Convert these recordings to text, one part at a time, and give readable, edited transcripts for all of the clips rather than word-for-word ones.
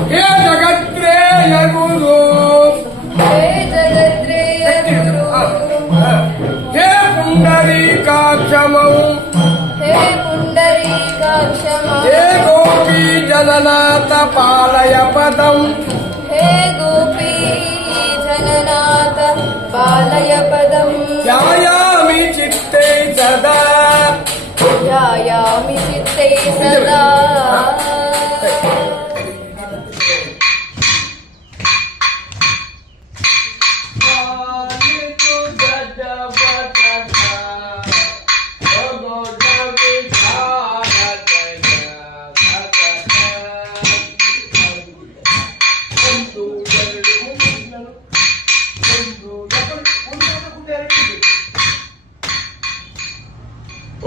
हे जगत्रेय गुरु हे जगत्रेय गुरु हे पुंडरीकाक्षमौ हे पुंडरीकाक्षमौ हे गोपी जननाथ पालय पदम् हे गोपी जननाथ पालय पदम् ध्यायामि चित्ते सदा ध्यायामि चित्ते सदा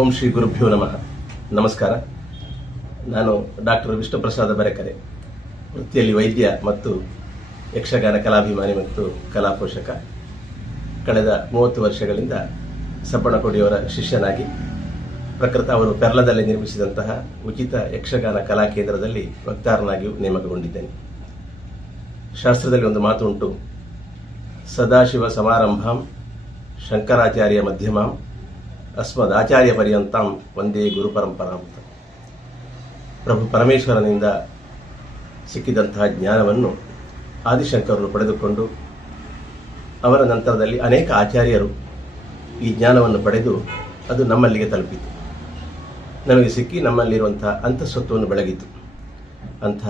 ಓಂ ಶ್ರೀ ಗುರುಭ್ಯೋ ನಮಃ. ನಮಸ್ಕಾರ. ನಾನು ಡಾಕ್ಟರ್ ವಿಷ್ಣುಪ್ರಸಾದ ಬೆರೆಕರೆ, ವೃತ್ತಿಯಲ್ಲಿ ವೈದ್ಯ ಮತ್ತು ಯಕ್ಷಗಾನ ಕಲಾಭಿಮಾನಿ ಮತ್ತು ಕಲಾ ಪೋಷಕ. ಕಳೆದ 30 ವರ್ಷಗಳಿಂದ ಸಬ್ಬಣಕೋಡಿಯವರ ಶಿಷ್ಯನಾಗಿ ಪ್ರಕೃತ ಅವರು ಪೆರ್ಲದಲ್ಲಿ ನಿರ್ಮಿಸಿದಂತಹ ಉಚಿತ ಯಕ್ಷಗಾನ ಕಲಾ ಕೇಂದ್ರದಲ್ಲಿ ವಕ್ತಾರನಾಗಿಯೂ ನೇಮಕಗೊಂಡಿದ್ದೇನೆ. ಶಾಸ್ತ್ರದಲ್ಲಿ ಒಂದು ಮಾತು ಉಂಟು, ಸದಾಶಿವ ಸಮಾರಂಭಾಂ ಶಂಕರಾಚಾರ್ಯ ಮಧ್ಯಮಾಂ ಅಸ್ಮದಾಚಾರ್ಯ ಪರ್ಯಂತಾಂ ಒಂದೇ ಗುರು ಪರಂಪರಾ ಅಂತ. ಪ್ರಭು ಪರಮೇಶ್ವರನಿಂದ ಸಿಕ್ಕಿದಂತಹ ಜ್ಞಾನವನ್ನು ಆದಿಶಂಕರರು ಪಡೆದುಕೊಂಡು ಅವರ ನಂತರದಲ್ಲಿ ಅನೇಕ ಆಚಾರ್ಯರು ಈ ಜ್ಞಾನವನ್ನು ಪಡೆದು ಅದು ನಮ್ಮಲ್ಲಿಗೆ ತಲುಪಿತು. ನಮಗೆ ಸಿಕ್ಕಿ ನಮ್ಮಲ್ಲಿರುವಂತಹ ಅಂತಃಸತ್ವವನ್ನು ಬೆಳಗಿತು. ಅಂಥ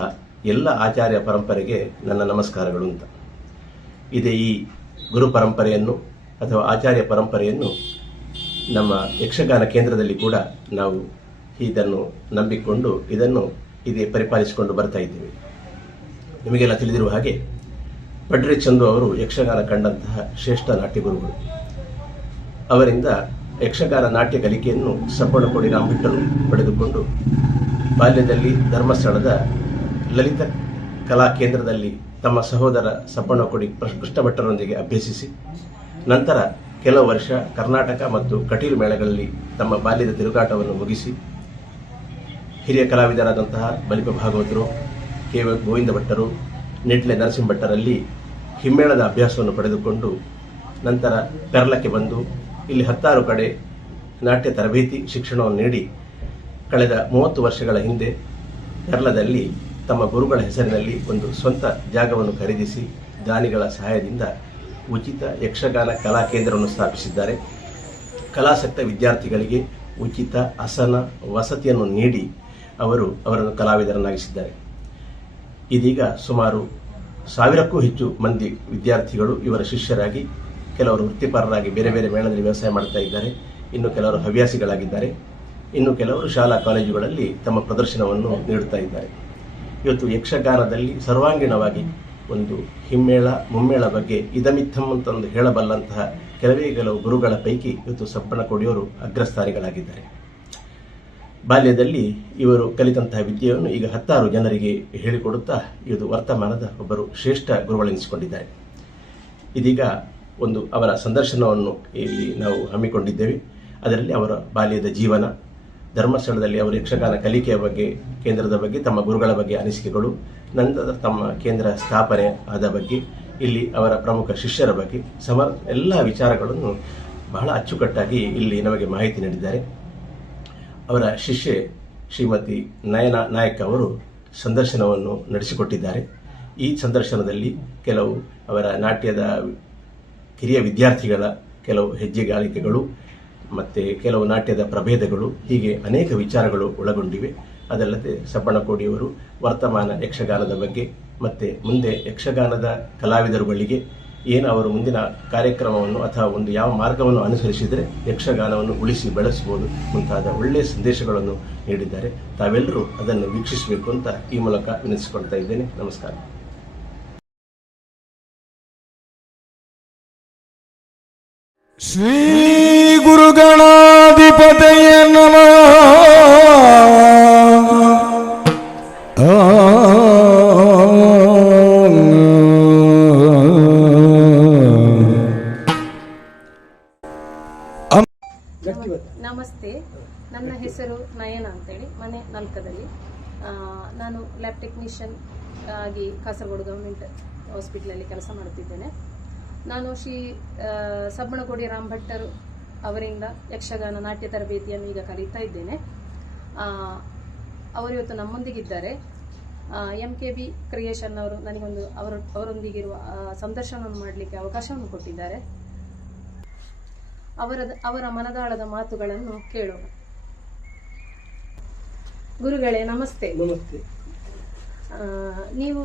ಎಲ್ಲ ಆಚಾರ್ಯ ಪರಂಪರೆಗೆ ನನ್ನ ನಮಸ್ಕಾರಗಳು ಅಂತ. ಇದೇ ಈ ಗುರು ಪರಂಪರೆಯನ್ನು ಅಥವಾ ಆಚಾರ್ಯ ಪರಂಪರೆಯನ್ನು ನಮ್ಮ ಯಕ್ಷಗಾನ ಕೇಂದ್ರದಲ್ಲಿ ಕೂಡ ನಾವು ಇದನ್ನು ನಂಬಿಕೊಂಡು ಇದೇ ಪರಿಪಾಲಿಸಿಕೊಂಡು ಬರ್ತಾ ಇದ್ದೇವೆ. ನಿಮಗೆಲ್ಲ ತಿಳಿದಿರುವ ಹಾಗೆ ಪಡ್ರೆ ಚಂದು ಅವರು ಯಕ್ಷಗಾನ ಕಂಡಂತಹ ಶ್ರೇಷ್ಠ ನಾಟ್ಯ ಗುರುಗಳು. ಅವರಿಂದ ಯಕ್ಷಗಾನ ನಾಟ್ಯ ಕಲಿಕೆಯನ್ನು ಸಬ್ಬಣಕೋಡಿ ರಾಮಭಟ್ಟರು ಪಡೆದುಕೊಂಡು ಬಾಲ್ಯದಲ್ಲಿ ಧರ್ಮಸ್ಥಳದ ಲಲಿತ ಕಲಾ ಕೇಂದ್ರದಲ್ಲಿ ತಮ್ಮ ಸಹೋದರ ಸಬ್ಬಣಕೋಡಿ ಕೃಷ್ಣ ಭಟ್ಟರೊಂದಿಗೆ ಅಭ್ಯಸಿಸಿ ನಂತರ ಕೆಲವು ವರ್ಷ ಕರ್ನಾಟಕ ಮತ್ತು ಕಟೀಲು ಮೇಳಗಳಲ್ಲಿ ತಮ್ಮ ಬಾಲ್ಯದ ತಿರುಗಾಟವನ್ನು ಮುಗಿಸಿ ಹಿರಿಯ ಕಲಾವಿದರಾದಂತಹ ಬಲಿಪ ಭಾಗವತರು, ಕೆ ಗೋವಿಂದ ಭಟ್ಟರು, ನೆಡ್ಲೆ ನರಸಿಂಹ ಭಟ್ಟರಲ್ಲಿ ಹಿಮ್ಮೇಳದ ಅಭ್ಯಾಸವನ್ನು ಪಡೆದುಕೊಂಡು ನಂತರ ಪೆರ್ಲಕ್ಕೆ ಬಂದು ಇಲ್ಲಿ 10 ಕಡೆ ನಾಟ್ಯ ತರಬೇತಿ ಶಿಕ್ಷಣವನ್ನು ನೀಡಿ ಕಳೆದ 30 ವರ್ಷಗಳ ಹಿಂದೆ ಪೆರ್ಲದಲ್ಲಿ ತಮ್ಮ ಗುರುಗಳ ಹೆಸರಿನಲ್ಲಿ ಒಂದು ಸ್ವಂತ ಜಾಗವನ್ನು ಖರೀದಿಸಿ ದಾನಿಗಳ ಸಹಾಯದಿಂದ ಉಚಿತ ಯಕ್ಷಗಾನ ಕಲಾ ಕೇಂದ್ರವನ್ನು ಸ್ಥಾಪಿಸಿದ್ದಾರೆ. ಕಲಾಸಕ್ತ ವಿದ್ಯಾರ್ಥಿಗಳಿಗೆ ಉಚಿತ ಆಸನ ವಸತಿಯನ್ನು ನೀಡಿ ಅವರನ್ನು ಕಲಾವಿದರನ್ನಾಗಿಸಿದ್ದಾರೆ. ಇದೀಗ ಸುಮಾರು 1000ಕ್ಕೂ ಹೆಚ್ಚು ಮಂದಿ ವಿದ್ಯಾರ್ಥಿಗಳು ಇವರ ಶಿಷ್ಯರಾಗಿ ಕೆಲವರು ವೃತ್ತಿಪರರಾಗಿ ಬೇರೆ ಬೇರೆ ಮೇಳದಲ್ಲಿ ವ್ಯವಸಾಯ ಮಾಡ್ತಾ ಇದ್ದಾರೆ. ಇನ್ನು ಕೆಲವರು ಹವ್ಯಾಸಿಗಳಾಗಿದ್ದಾರೆ. ಇನ್ನು ಕೆಲವರು ಶಾಲಾ ಕಾಲೇಜುಗಳಲ್ಲಿ ತಮ್ಮ ಪ್ರದರ್ಶನವನ್ನು ನೀಡುತ್ತಾ ಇದ್ದಾರೆ. ಇವತ್ತು ಯಕ್ಷಗಾನದಲ್ಲಿ ಸರ್ವಾಂಗೀಣವಾಗಿ ಒಂದು ಹಿಮ್ಮೇಳ ಮುಮ್ಮೇಳ ಬಗ್ಗೆ ಇದಮಿತ್ತಂ ಅಂತಂದು ಹೇಳಬಲ್ಲಂತಹ ಕೆಲವು ಗುರುಗಳ ಪೈಕಿ ಇವತ್ತು ಸಬ್ಬಣಕೋಡಿಯವರು ಅಗ್ರಸ್ಥಾನಿಗಳಾಗಿದ್ದಾರೆ. ಬಾಲ್ಯದಲ್ಲಿ ಇವರು ಕಲಿತಂತಹ ವಿದ್ಯೆಯನ್ನು ಈಗ 10 ಜನರಿಗೆ ಹೇಳಿಕೊಡುತ್ತಾ ಇದು ವರ್ತಮಾನದ ಒಬ್ಬರು ಶ್ರೇಷ್ಠ ಗುರುಗಳೆನಿಸಿಕೊಂಡಿದ್ದಾರೆ. ಇದೀಗ ಒಂದು ಅವರ ಸಂದರ್ಶನವನ್ನು ಇಲ್ಲಿ ನಾವು ಹಮ್ಮಿಕೊಂಡಿದ್ದೇವೆ. ಅದರಲ್ಲಿ ಅವರ ಬಾಲ್ಯದ ಜೀವನ, ಧರ್ಮಸ್ಥಳದಲ್ಲಿ ಅವರು ಯಕ್ಷಗಾನ ಕಲಿಕೆಯ ಬಗ್ಗೆ, ಕೇಂದ್ರದ ಬಗ್ಗೆ, ತಮ್ಮ ಗುರುಗಳ ಬಗ್ಗೆ ಅನಿಸಿಕೆಗಳು, ನಂತರ ತಮ್ಮ ಕೇಂದ್ರ ಸ್ಥಾಪನೆ ಆದ ಬಗ್ಗೆ, ಇಲ್ಲಿ ಅವರ ಪ್ರಮುಖ ಶಿಷ್ಯರ ಬಗ್ಗೆ ಎಲ್ಲ ವಿಚಾರಗಳನ್ನು ಬಹಳ ಅಚ್ಚುಕಟ್ಟಾಗಿ ಇಲ್ಲಿ ನಮಗೆ ಮಾಹಿತಿ ನೀಡಿದ್ದಾರೆ. ಅವರ ಶಿಷ್ಯೆ ಶ್ರೀಮತಿ ನಯನ ನಾಯಕ್ ಅವರು ಸಂದರ್ಶನವನ್ನು ನಡೆಸಿಕೊಟ್ಟಿದ್ದಾರೆ. ಈ ಸಂದರ್ಶನದಲ್ಲಿ ಕೆಲವು ಅವರ ನಾಟ್ಯದ ಕಿರಿಯ ವಿದ್ಯಾರ್ಥಿಗಳ ಕೆಲವು ಹೆಜ್ಜೆಗಾರಿಕೆಗಳು ಮತ್ತು ಕೆಲವು ನಾಟ್ಯದ ಪ್ರಭೇದಗಳು, ಹೀಗೆ ಅನೇಕ ವಿಚಾರಗಳು ಒಳಗೊಂಡಿವೆ. ಅದಲ್ಲದೆ ಸಬ್ಬಣಕೋಡಿಯವರು ವರ್ತಮಾನ ಯಕ್ಷಗಾನದ ಬಗ್ಗೆ ಮತ್ತು ಮುಂದೆ ಯಕ್ಷಗಾನದ ಕಲಾವಿದರುಗಳಿಗೆ ಏನು ಅವರು ಮುಂದಿನ ಕಾರ್ಯಕ್ರಮವನ್ನು ಅಥವಾ ಒಂದು ಯಾವ ಮಾರ್ಗವನ್ನು ಅನುಸರಿಸಿದರೆ ಯಕ್ಷಗಾನವನ್ನು ಉಳಿಸಿ ಬೆಳೆಸಬಹುದು ಮುಂತಾದ ಒಳ್ಳೆಯ ಸಂದೇಶಗಳನ್ನು ನೀಡಿದ್ದಾರೆ. ತಾವೆಲ್ಲರೂ ಅದನ್ನು ವೀಕ್ಷಿಸಬೇಕು ಅಂತ ಈ ಮೂಲಕ ವಿನಂತಿಸಿಕೊಳ್ತಾ ಇದ್ದೇನೆ. ನಮಸ್ಕಾರ. ಶ್ರೀ ಗುರುಗಣಾಧಿಪತಯ ನಮಃ. ನಮಸ್ತೆ, ನನ್ನ ಹೆಸರು ನಯನ ಅಂತೇಳಿ, ಮನೆ ನಲ್ಕದಲ್ಲಿ. ನಾನು ಲ್ಯಾಬ್ ಟೆಕ್ನಿಷಿಯನ್ ಆಗಿ ಕಾಸರಗೋಡು ಗೌರ್ಮೆಂಟ್ ಹಾಸ್ಪಿಟ್ಲಲ್ಲಿ ಕೆಲಸ ಮಾಡುತ್ತಿದ್ದೇನೆ. ನಾನು ಶ್ರೀ ಸಬ್ಬಣಗೋಡಿ ರಾಮ್ ಭಟ್ಟರು ಅವರಿಂದ ಯಕ್ಷಗಾನ ನಾಟ್ಯ ತರಬೇತಿಯನ್ನು ಈಗ ಕಲಿತಾ ಇದ್ದೇನೆ. ಅವರು ಇವತ್ತು ನಮ್ಮೊಂದಿಗಿದ್ದಾರೆ. MKB ಕ್ರಿಯೇಷನ್ ಅವರು ನನಗೊಂದು ಅವರೊಂದಿಗಿರುವ ಸಂದರ್ಶನವನ್ನು ಮಾಡಲಿಕ್ಕೆ ಅವಕಾಶವನ್ನು ಕೊಟ್ಟಿದ್ದಾರೆ. ಅವರ ಮನದಾಳದ ಮಾತುಗಳನ್ನು ಕೇಳೋಣ. ಗುರುಗಳೇ ನಮಸ್ತೆ. ನಮಸ್ತೆ. ನೀವು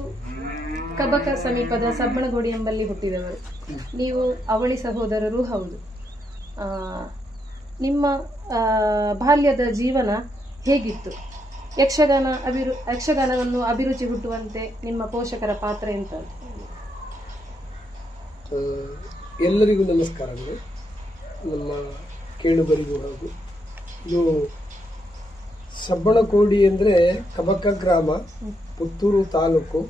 ಕಬಕ ಸಮೀಪದ ಸಬ್ಬಣಗೋಡಿ ಎಂಬಲ್ಲಿ ಹುಟ್ಟಿದವರು. ನೀವು ಅವಳಿ ಸಹೋದರರೂ ಹೌದು. ನಿಮ್ಮ ಬಾಲ್ಯದ ಜೀವನ ಹೇಗಿತ್ತು? ಯಕ್ಷಗಾನವನ್ನು ಅಭಿರುಚಿ ಹುಟ್ಟುವಂತೆ ನಿಮ್ಮ ಪೋಷಕರ ಪಾತ್ರ ಎಂತ? ಎಲ್ಲರಿಗೂ ನಮಸ್ಕಾರಗಳು. ನಮ್ಮ ಕೇಳುಗರಿಗೂ ಹಾಗೂ ಇದು ಸಬ್ಬಣಗೋಡಿ ಅಂದರೆ ಕಬಕ ಗ್ರಾಮ, ಪುತ್ತೂರು ತಾಲೂಕು.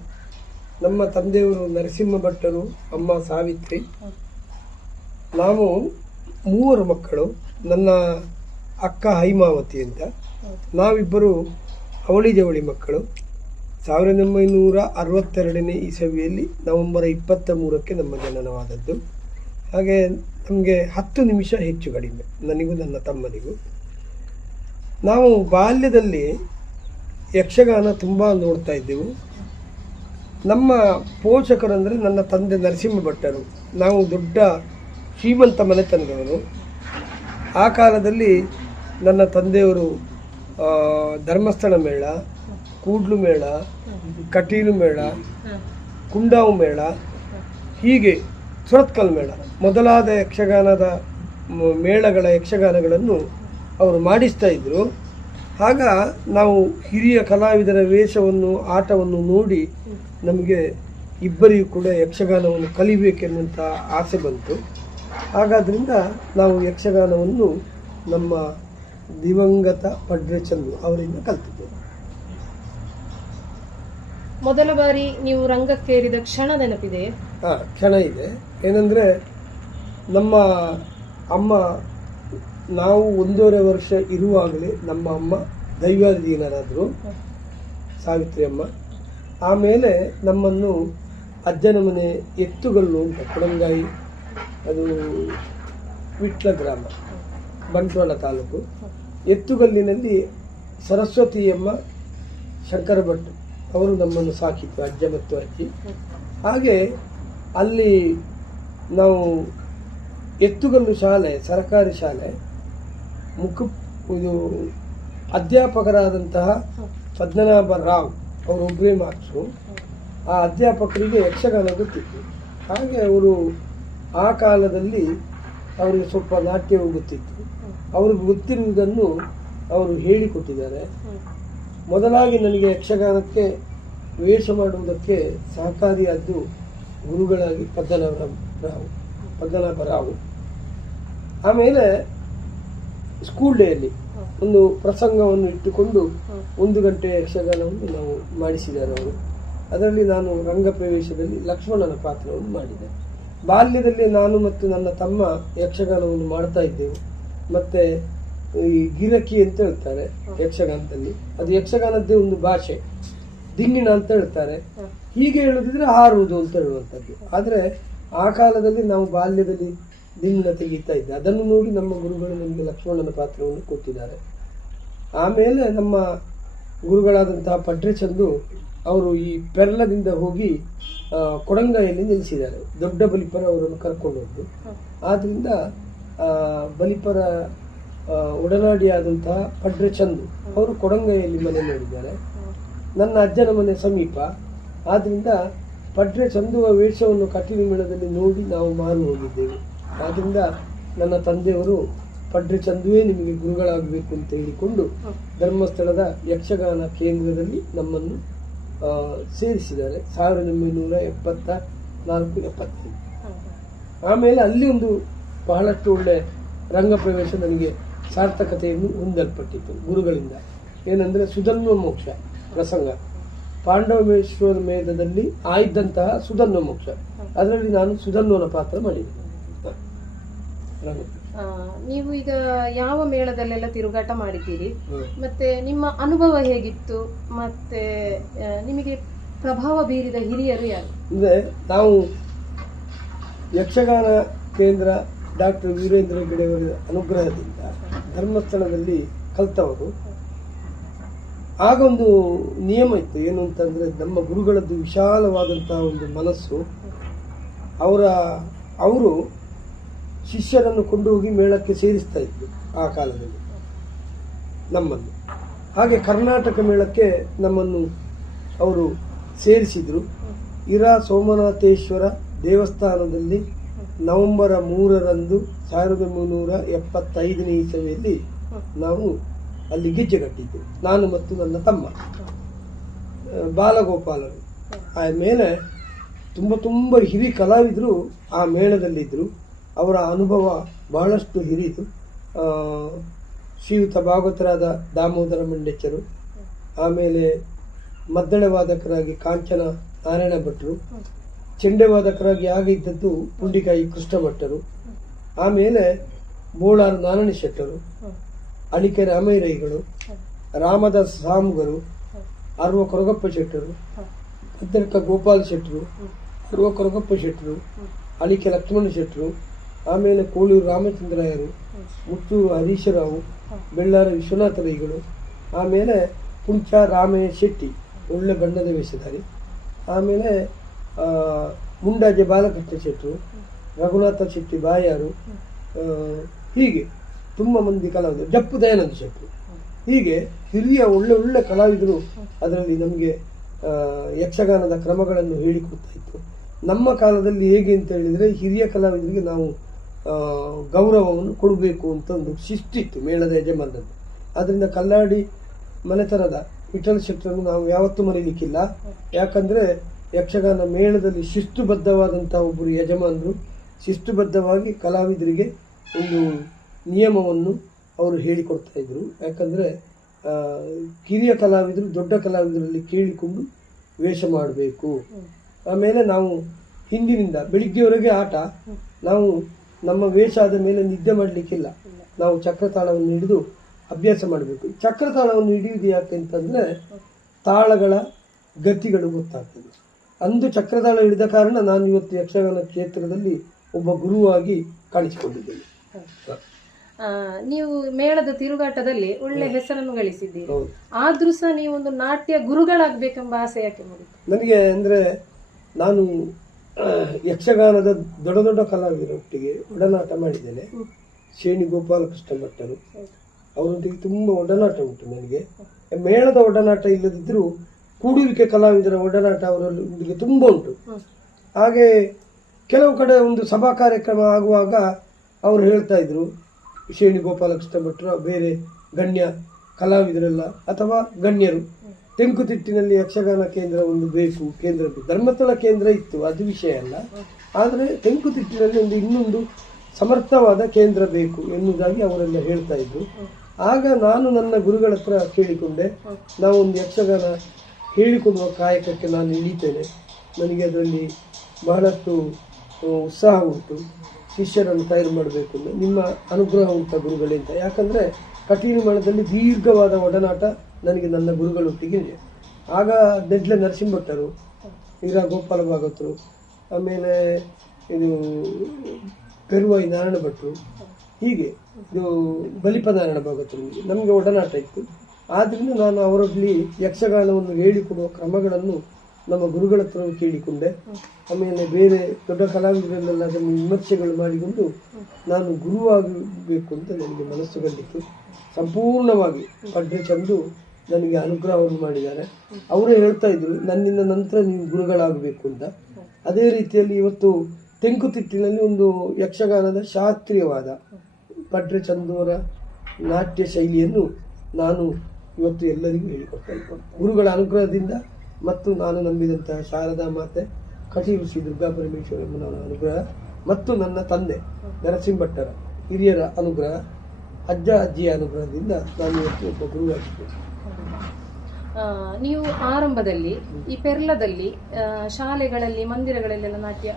ನಮ್ಮ ತಂದೆಯವರು ನರಸಿಂಹ ಭಟ್ಟರು, ಅಮ್ಮ ಸಾವಿತ್ರಿ. ನಾವು 3 ಮಕ್ಕಳು. ನನ್ನ ಅಕ್ಕ ಹೈಮಾವತಿ ಅಂತ. ನಾವಿಬ್ಬರು ಅವಳಿ ಜವಳಿ ಮಕ್ಕಳು. 1962ನೇ ಇಸವಿಯಲ್ಲಿ ನವೆಂಬರ್ 23ಕ್ಕೆ ನಮ್ಮ ಜನನವಾದದ್ದು. ಹಾಗೆ ನಮಗೆ 10 ನಿಮಿಷ ಹೆಚ್ಚು ಕಡಿಮೆ, ನನಗೂ ನನ್ನ ತಮ್ಮನಿಗೂ. ನಾವು ಬಾಲ್ಯದಲ್ಲಿ ಯಕ್ಷಗಾನ ತುಂಬ ನೋಡ್ತಾ ಇದ್ದೆವು. ನಮ್ಮ ಪೋಷಕರಂದರೆ ನನ್ನ ತಂದೆ ನರಸಿಂಹ ಭಟ್ಟರು. ನಾವು ದೊಡ್ಡ ಶ್ರೀಮಂತ ಮನೆತನದವರು. ಆ ಕಾಲದಲ್ಲಿ ನನ್ನ ತಂದೆಯವರು ಧರ್ಮಸ್ಥಳ ಮೇಳ, ಕೂಡ್ಲು ಮೇಳ, ಕಟೀಲು ಮೇಳ, ಕುಂಡಾವು ಮೇಳ, ಹೀಗೆ ಸುರತ್ಕಲ್ ಮೇಳ ಮೊದಲಾದ ಯಕ್ಷಗಾನದ ಯಕ್ಷಗಾನಗಳನ್ನು ಅವರು ಮಾಡಿಸ್ತಾ ಇದ್ದರು. ಆಗ ನಾವು ಹಿರಿಯ ಕಲಾವಿದರ ವೇಷವನ್ನು, ಆಟವನ್ನು ನೋಡಿ ನಮಗೆ ಇಬ್ಬರಿಗೂ ಕೂಡ ಯಕ್ಷಗಾನವನ್ನು ಕಲಿಬೇಕೆನ್ನುವಂಥ ಆಸೆ ಬಂತು. ಹಾಗಾದ್ರಿಂದ ನಾವು ಯಕ್ಷಗಾನವನ್ನು ನಮ್ಮ ದಿವಂಗತ ಪಡ್ರೆಚಂದು ಅವರಿಂದ ಕಲ್ತಿದ್ದೇವೆ. ಮೊದಲ ಬಾರಿ ನೀವು ರಂಗಕ್ಕೇರಿದ ಕ್ಷಣ ನೆನಪಿದೆ? ಕ್ಷಣ ಇದೆ. ಏನಂದರೆ ನಮ್ಮ ಅಮ್ಮ, ನಾವು 1.5 ವರ್ಷ ಇರುವಾಗಲೇ ನಮ್ಮ ಅಮ್ಮ ದೈವಾಧೀನರಾದರು, ಸಾವಿತ್ರಿ ಅಮ್ಮ. ಆಮೇಲೆ ನಮ್ಮನ್ನು ಅಜ್ಜನ ಮನೆ ಎತ್ತುಗಲ್ಲು ಅಂತ, ಕೊಡಂಗಾಯಿ, ಅದು ವಿಟ್ಲ ಗ್ರಾಮ, ಬಂಟ್ವಾಳ ತಾಲೂಕು. ಎತ್ತುಗಲ್ಲಿನಲ್ಲಿ ಸರಸ್ವತಿಯಮ್ಮ, ಶಂಕರ ಭಟ್ ಅವರು ನಮ್ಮನ್ನು ಸಾಕಿತ್ತು, ಅಜ್ಜ ಮತ್ತು ಅಜ್ಜಿ. ಹಾಗೆ ಅಲ್ಲಿ ನಾವು ಎತ್ತುಗಲ್ಲು ಶಾಲೆ, ಸರ್ಕಾರಿ ಶಾಲೆ, ಇದು ಅಧ್ಯಾಪಕರಾದಂತಹ ಪದ್ಮನಾಭ ರಾವ್ ಅವರೊಬ್ಬರೇ ಮಾಸ್ಟ್ರು. ಆ ಅಧ್ಯಾಪಕರಿಗೆ ಯಕ್ಷಗಾನ ಗೊತ್ತಿತ್ತು. ಹಾಗೆ ಅವರು ಆ ಕಾಲದಲ್ಲಿ ಅವರಿಗೆ ಸ್ವಲ್ಪ ನಾಟ್ಯವೂ ಗೊತ್ತಿತ್ತು. ಅವ್ರಿಗೆ ಗೊತ್ತಿರುವುದನ್ನು ಅವರು ಹೇಳಿಕೊಟ್ಟಿದ್ದಾರೆ. ಮೊದಲಾಗಿ ನನಗೆ ಯಕ್ಷಗಾನಕ್ಕೆ ವೇಷ ಮಾಡುವುದಕ್ಕೆ ಸಹಕಾರಿಯಾದ್ದು ಗುರುಗಳಾಗಿ ಪದ್ಮನಾಭ ರಾವ್. ಆಮೇಲೆ ಸ್ಕೂಲ್ ಡೇಯಲ್ಲಿ ಒಂದು ಪ್ರಸಂಗವನ್ನು ಇಟ್ಟುಕೊಂಡು 1 ಗಂಟೆ ಯಕ್ಷಗಾನವನ್ನು ನಾವು ಮಾಡಿಸಿದ್ದಾರೆ ಅವರು. ಅದರಲ್ಲಿ ನಾನು ರಂಗ ಪ್ರವೇಶದಲ್ಲಿ ಲಕ್ಷ್ಮಣನ ಪಾತ್ರವನ್ನು ಮಾಡಿದೆ. ಬಾಲ್ಯದಲ್ಲಿ ನಾನು ಮತ್ತು ನನ್ನ ತಮ್ಮ ಯಕ್ಷಗಾನವನ್ನು ಮಾಡ್ತಾ ಇದ್ದೆವು. ಮತ್ತೆ ಈ ಗಿರಕಿ ಅಂತ ಹೇಳ್ತಾರೆ ಯಕ್ಷಗಾನದಲ್ಲಿ, ಅದು ಯಕ್ಷಗಾನದ್ದೇ ಒಂದು ಭಾಷೆ. ದಿಮ್ಮಿನ ಅಂತ ಹೇಳ್ತಾರೆ. ಹೀಗೆ ಹೇಳುದಿದ್ರೆ ಹಾರುವುದು ಅಂತ ಹೇಳುವಂಥದ್ದು. ಆದರೆ ಆ ಕಾಲದಲ್ಲಿ ನಾವು ಬಾಲ್ಯದಲ್ಲಿ ದಿಮ್ಮಿನ ತೆಗೀತಾ ಇದ್ದೆ. ಅದನ್ನು ನೋಡಿ ನಮ್ಮ ಗುರುಗಳು ನಮಗೆ ಲಕ್ಷ್ಮಣನ ಪಾತ್ರವನ್ನು ಕೊಟ್ಟಿದ್ದಾರೆ. ಆಮೇಲೆ ನಮ್ಮ ಗುರುಗಳಾದಂತಹ ಪಡ್ರೆಚಂದು ಅವರು ಈ ಪೆರ್ಲದಿಂದ ಹೋಗಿ ಕೊಡಂಗಾಯಲ್ಲಿ ನಿಲ್ಲಿಸಿದ್ದಾರೆ. ದೊಡ್ಡ ಬಲಿಪರ ಅವರನ್ನು ಕರ್ಕೊಂಡು ಹೋದ್ದು. ಆದ್ರಿಂದ ಬಲಿಪರ ಒಡನಾಡಿಯಾದಂತಹ ಪಡ್ರೆಚಂದು ಅವರು ಕೊಡಂಗಾಯಲ್ಲಿ ಮನೆ ನೋಡಿದ್ದಾರೆ. ನನ್ನ ಅಜ್ಜನ ಮನೆ ಸಮೀಪ. ಆದ್ರಿಂದ ಪಡ್ರೆಚಂದುವ ವೇಷವನ್ನು ಕಟೀಲು ಮೇಳದಲ್ಲಿ ನೋಡಿ ನಾವು ಮಾರು ಹೋಗಿದ್ದೇವೆ. ಆದ್ರಿಂದ ನನ್ನ ತಂದೆಯವರು ಪಡ್ರೆಚಂದುವೇ ನಿಮಗೆ ಗುರುಗಳಾಗಬೇಕು ಅಂತ ಹೇಳಿಕೊಂಡು ಧರ್ಮಸ್ಥಳದ ಯಕ್ಷಗಾನ ಕೇಂದ್ರದಲ್ಲಿ ನಮ್ಮನ್ನು ಸೇರಿಸಿದ್ದಾರೆ 1974-75. ಆಮೇಲೆ ಅಲ್ಲಿ ಒಂದು ಬಹಳಷ್ಟು ಒಳ್ಳೆ ರಂಗ ಪ್ರವೇಶ ನನಗೆ ಸಾರ್ಥಕತೆಯನ್ನು ಹೊಂದಲ್ಪಟ್ಟಿತ್ತು ಗುರುಗಳಿಂದ. ಏನಂದ್ರೆ ಸುಧನ್ವ ಮೋಕ್ಷ ಪ್ರಸಂಗ, ಪಾಂಡವೇಶ್ವರ ಮೇಧದಲ್ಲಿ ಆಯ್ದಂತಹ ಸುಧನ್ವ ಮೋಕ್ಷ, ಅದರಲ್ಲಿ ನಾನು ಸುಧನ್ವನ ಪಾತ್ರ ಮಾಡಿದ್ದೆ. ನೀವು ಈಗ ಯಾವ ಮೇಳದಲ್ಲೆಲ್ಲ ತಿರುಗಾಟ ಮಾಡಿದ್ದೀರಿ, ಮತ್ತೆ ನಿಮ್ಮ ಅನುಭವ ಹೇಗಿತ್ತು, ಮತ್ತೆ ನಿಮಗೆ ಪ್ರಭಾವ ಬೀರಿದ ಹಿರಿಯರು ಯಾರು? ಅಂದರೆ ನಾವು ಯಕ್ಷಗಾನ ಕೇಂದ್ರ ಡಾಕ್ಟರ್ ವೀರೇಂದ್ರ ಹೆಗ್ಗಡೆಯವರ ಅನುಗ್ರಹದಿಂದ ಧರ್ಮಸ್ಥಳದಲ್ಲಿ ಕಲ್ತವರು. ಆಗ ಒಂದು ನಿಯಮ ಇತ್ತು, ಏನು ಅಂತಂದರೆ ನಮ್ಮ ಗುರುಗಳದ್ದು ವಿಶಾಲವಾದಂತಹ ಒಂದು ಮನಸ್ಸು. ಅವರು ಶಿಷ್ಯರನ್ನು ಕೊಂಡು ಹೋಗಿ ಮೇಳಕ್ಕೆ ಸೇರಿಸ್ತಾ ಇದ್ರು ಆ ಕಾಲದಲ್ಲಿ ನಮ್ಮನ್ನು. ಹಾಗೆ ಕರ್ನಾಟಕ ಮೇಳಕ್ಕೆ ನಮ್ಮನ್ನು ಅವರು ಸೇರಿಸಿದ್ರು. ಇರಾ ಸೋಮನಾಥೇಶ್ವರ ದೇವಸ್ಥಾನದಲ್ಲಿ ನವೆಂಬರ್ 3ರಂದು 1375ನೇ ಇಸವಿಯಲ್ಲಿ ನಾವು ಅಲ್ಲಿ ಗೆಜ್ಜೆ ಕಟ್ಟಿದ್ದು, ನಾನು ಮತ್ತು ನನ್ನ ತಮ್ಮ ಬಾಲಗೋಪಾಲರು. ಆಮೇಲೆ ತುಂಬ ಹಿರಿಯ ಕಲಾವಿದರು ಆ ಮೇಳದಲ್ಲಿದ್ದರು. ಅವರ ಅನುಭವ ಬಹಳಷ್ಟು ಹಿರಿದು. ಶ್ರೀಯುತ ಭಾಗವತರಾದ ದಾಮೋದರ ಮಂಡೆಚ್ಚರು, ಆಮೇಲೆ ಮದ್ದಳೆ ವಾದಕರಾಗಿ ಕಾಂಚನ ನಾರಾಯಣ ಭಟ್ರು, ಚೆಂಡೆ ವಾದಕರಾಗಿ ಆಗ ಇದ್ದದ್ದು ಪುಂಡಿಕಾಯಿ ಕೃಷ್ಣ ಭಟ್ಟರು, ಆಮೇಲೆ ಬೋಳಾರು ನಾರಾಯಣ ಶೆಟ್ಟರು, ಅಣಿಕೆ ರಾಮೈರೈಗಳು, ರಾಮದಾಸ್ ಸಾಮುಗರು, ಅರ್ವ ಕೊರಗಪ್ಪ ಶೆಟ್ಟರು, ಪದ್ದರ್ಕ ಗೋಪಾಲ ಶೆಟ್ಟರು, ಅರ್ವ ಕೊರಗಪ್ಪ ಶೆಟ್ಟರು, ಅಳಿಕೆ ಲಕ್ಷ್ಮಣ ಶೆಟ್ಟರು, ಆಮೇಲೆ ಕೋಳೂರು ರಾಮಚಂದ್ರಾಯರು, ಮುತ್ತೂರು ಹರೀಶರಾವು, ಬೆಳ್ಳಾರ ವಿಶ್ವನಾಥ ರೈಗಳು, ಆಮೇಲೆ ಪುಂಚ ರಾಮಯ್ಯ ಶೆಟ್ಟಿ ಒಳ್ಳೆ ಬಣ್ಣದ ವೇಷಧಾರಿ, ಆಮೇಲೆ ಮುಂಡಾಜೆ ಬಾಲಕೃಷ್ಣ ಶೆಟ್ಟರು, ರಘುನಾಥ ಶೆಟ್ಟಿ ಬಾಯಾರು, ಹೀಗೆ ತುಂಬ ಮಂದಿ ಕಲಾವಿದರು, ಜಪ್ಪು ದಯಾನಂದ ಶೆಟ್ಟರು, ಹೀಗೆ ಹಿರಿಯ ಒಳ್ಳೆ ಕಲಾವಿದರು ಅದರಲ್ಲಿ ನಮಗೆ ಯಕ್ಷಗಾನದ ಕ್ರಮಗಳನ್ನು ಹೇಳಿಕೊಡ್ತಾ ಇತ್ತು. ನಮ್ಮ ಕಾಲದಲ್ಲಿ ಹೇಗೆ ಅಂತ ಹೇಳಿದರೆ ಹಿರಿಯ ಕಲಾವಿದರಿಗೆ ನಾವು ಗೌರವವನ್ನು ಕೊಡಬೇಕು ಅಂತ ಒಂದು ಶಿಸ್ತಿತ್ತು ಮೇಳದ ಯಜಮಾನದಲ್ಲಿ. ಆದ್ದರಿಂದ ಕಲ್ಲಾಡಿ ಮನೆತನದ ವಿಠಲ ಶೆಟ್ಟರನ್ನು ನಾವು ಯಾವತ್ತೂ ಮರೀಲಿಕ್ಕಿಲ್ಲ. ಯಾಕಂದರೆ ಯಕ್ಷಗಾನ ಮೇಳದಲ್ಲಿ ಶಿಸ್ತುಬದ್ಧವಾದಂತಹ ಒಬ್ಬರು ಯಜಮಾನರು ಶಿಸ್ತುಬದ್ಧವಾಗಿ ಕಲಾವಿದರಿಗೆ ಒಂದು ನಿಯಮವನ್ನು ಅವರು ಹೇಳಿಕೊಡ್ತಾ ಇದ್ರು. ಯಾಕಂದರೆ ಕಿರಿಯ ಕಲಾವಿದರು ದೊಡ್ಡ ಕಲಾವಿದರಲ್ಲಿ ಕೇಳಿಕೊಂಡು ವೇಷ ಮಾಡಬೇಕು. ಆಮೇಲೆ ನಾವು ಹಿಂದಿನಿಂದ ಬೆಳಿಗ್ಗೆವರೆಗೆ ಆಟ, ನಾವು ನಮ್ಮ ವೇಷ ಆದ ಮೇಲೆ ನಿದ್ದೆ ಮಾಡಲಿಕ್ಕಿಲ್ಲ. ನಾವು ಚಕ್ರತಾಳವನ್ನು ಹಿಡಿದು ಅಭ್ಯಾಸ ಮಾಡಬೇಕು. ಚಕ್ರತಾಳವನ್ನು ಹಿಡಿಯುವುದು ಯಾಕೆ ಅಂತಂದರೆ ತಾಳಗಳ ಗತಿಗಳು ಗೊತ್ತಾಗ್ತದೆ. ಅಂದು ಚಕ್ರತಾಳ ಹಿಡಿದ ಕಾರಣ ನಾನು ಇವತ್ತು ಯಕ್ಷಗಾನ ಕ್ಷೇತ್ರದಲ್ಲಿ ಒಬ್ಬ ಗುರುವಾಗಿ ಕಾಣಿಸಿಕೊಂಡಿದ್ದೇನೆ. ನೀವು ಮೇಳದ ತಿರುಗಾಟದಲ್ಲಿ ಒಳ್ಳೆ ಹೆಸರನ್ನು ಗಳಿಸಿದ್ದೀರಿ. ಆದ್ರೂ ಸಹ ನೀವು ಒಂದು ನಾಟ್ಯ ಗುರುಗಳಾಗಬೇಕೆಂಬ ಆಸೆ ಯಾಕೆ ಮೂಡಿತು? ನನಗೆ ಅಂದರೆ ನಾನು ಯಕ್ಷಗಾನದ ದೊಡ್ಡ ಕಲಾವಿದರೊಟ್ಟಿಗೆ ಒಡನಾಟ ಮಾಡಿದ್ದೇನೆ. ಶೇಣಿ ಗೋಪಾಲಕೃಷ್ಣ ಭಟ್ಟರು ಅವರೊಟ್ಟಿಗೆ ತುಂಬ ಒಡನಾಟ ಉಂಟು ನನಗೆ. ಮೇಳದ ಒಡನಾಟ ಇಲ್ಲದಿದ್ದರೂ ಕೂಡುವಿಕೆ ಕಲಾವಿದರ ಒಡನಾಟ ಅವರೊಂದಿಗೆ ತುಂಬ ಉಂಟು. ಹಾಗೆ ಕೆಲವು ಕಡೆ ಒಂದು ಸಭಾ ಕಾರ್ಯಕ್ರಮ ಆಗುವಾಗ ಅವರು ಹೇಳ್ತಾ ಇದ್ರು, ಶೇಣಿ ಗೋಪಾಲಕೃಷ್ಣ ಭಟ್ರು ಬೇರೆ ಗಣ್ಯ ಕಲಾವಿದರೆಲ್ಲ ಅಥವಾ ಗಣ್ಯರು ತೆಂಕುತಿಟ್ಟಿನಲ್ಲಿ ಯಕ್ಷಗಾನ ಕೇಂದ್ರ ಒಂದು ಬೇಕು, ಕೇಂದ್ರ ಧರ್ಮಸ್ಥಳ ಕೇಂದ್ರ ಇತ್ತು, ಅದು ವಿಷಯ ಅಲ್ಲ. ಆದರೆ ತೆಂಕುತಿಟ್ಟಿನಲ್ಲಿ ಇನ್ನೊಂದು ಸಮರ್ಥವಾದ ಕೇಂದ್ರ ಬೇಕು ಎನ್ನುವುದಾಗಿ ಅವರೆಲ್ಲ ಹೇಳ್ತಾ ಇದ್ರು. ಆಗ ನಾನು ನನ್ನ ಗುರುಗಳ ಹತ್ರ ಕೇಳಿಕೊಂಡೆ, ನಾವು ಒಂದು ಯಕ್ಷಗಾನ ಹೇಳಿಕೊಡುವ ಕಾಯಕಕ್ಕೆ ನಾನು ಇಳಿತೇನೆ, ನನಗೆ ಅದರಲ್ಲಿ ಬಹಳಷ್ಟು ಉತ್ಸಾಹ ಉಂಟು, ಶಿಷ್ಯರನ್ನು ತಯಾರು ಮಾಡಬೇಕು, ನಿಮ್ಮ ಅನುಗ್ರಹ ಉಂಟ ಗುರುಗಳೇ ಅಂತ. ಯಾಕಂದರೆ ಕಟೀಲು ಮೇಳದಲ್ಲಿ ದೀರ್ಘವಾದ ಒಡನಾಟ ನನಗೆ ನನ್ನ ಗುರುಗಳೊಟ್ಟಿಗೆ ಇದೆ. ಆಗ ನೆಡ್ಲೆ ನರಸಿಂಹಭಟ್ಟರು, ಹೀರಾ ಗೋಪಾಲ ಭಾಗವತರು, ಆಮೇಲೆ ಇದು ಪೆರುವಾಯಿ ನಾರಾಯಣ ಭಟ್ರು, ಹೀಗೆ ಇದು ಬಲಿಪ ನಾರಾಯಣ ಭಾಗವತರು ನಮಗೆ ಒಡನಾಟ ಇತ್ತು. ಆದ್ದರಿಂದ ನಾನು ಅವರಲ್ಲಿ ಯಕ್ಷಗಾನವನ್ನು ಹೇಳಿಕೊಡುವ ಕ್ರಮಗಳನ್ನು ನಮ್ಮ ಗುರುಗಳ ಹತ್ರ ಕೇಳಿಕೊಂಡೆ. ಆಮೇಲೆ ಬೇರೆ ದೊಡ್ಡ ಕಲಾವಿದರಲ್ಲೆಲ್ಲ ಅದನ್ನು ವಿಮರ್ಶೆಗಳು ಮಾಡಿಕೊಂಡು ನಾನು ಗುರುವಾಗಬೇಕು ಅಂತ ನನಗೆ ಮನಸ್ಸು ಬಂದಿತ್ತು. ಸಂಪೂರ್ಣವಾಗಿ ಪಡ್ರೆ ಚಂದು ನನಗೆ ಅನುಗ್ರಹವನ್ನು ಮಾಡಿದ್ದಾರೆ. ಅವರೇ ಹೇಳ್ತಾ ಇದ್ರು, ನನ್ನಿಂದ ನಂತರ ನೀವು ಗುರುಗಳಾಗಬೇಕು ಅಂತ. ಅದೇ ರೀತಿಯಲ್ಲಿ ಇವತ್ತು ತೆಂಕುತಿಟ್ಟಿನಲ್ಲಿ ಒಂದು ಯಕ್ಷಗಾನದ ಶಾಸ್ತ್ರೀಯವಾದ ಪಡ್ರೆ ಚಂದವರ ನಾಟ್ಯ ಶೈಲಿಯನ್ನು ನಾನು ಇವತ್ತು ಎಲ್ಲರಿಗೂ ಹೇಳಿಕೊಡ್ತಾ ಇದ್ದೇನೆ ಗುರುಗಳ ಅನುಗ್ರಹದಿಂದ. ಮತ್ತು ನಾನು ನಂಬಿದಂತಹ ಶಾರದಾ ಮಾತೆ ಕಟೀಲು ಶ್ರೀ ದುರ್ಗಾ ಪರಮೇಶ್ವರಮ್ಮನವರ ಅನುಗ್ರಹ ಮತ್ತು ನನ್ನ ತಂದೆ ನರಸಿಂಹಭಟ್ಟರ ಹಿರಿಯರ ಅನುಗ್ರಹ, ಅಜ್ಜ ಅಜ್ಜಿಯ ಅನುಗ್ರಹದಿಂದ ನಾನು ಇವತ್ತು ಒಬ್ಬ ಗುರುವಾಗಿದ್ದೇನೆ. ನೀವು ಆರಂಭದಲ್ಲಿ ಈ ಪೆರ್ಲದಲ್ಲಿ ಶಾಲೆಗಳಲ್ಲಿ ಮಂದಿರಗಳಲ್ಲೆಲ್ಲ ನಾಟ್ಯ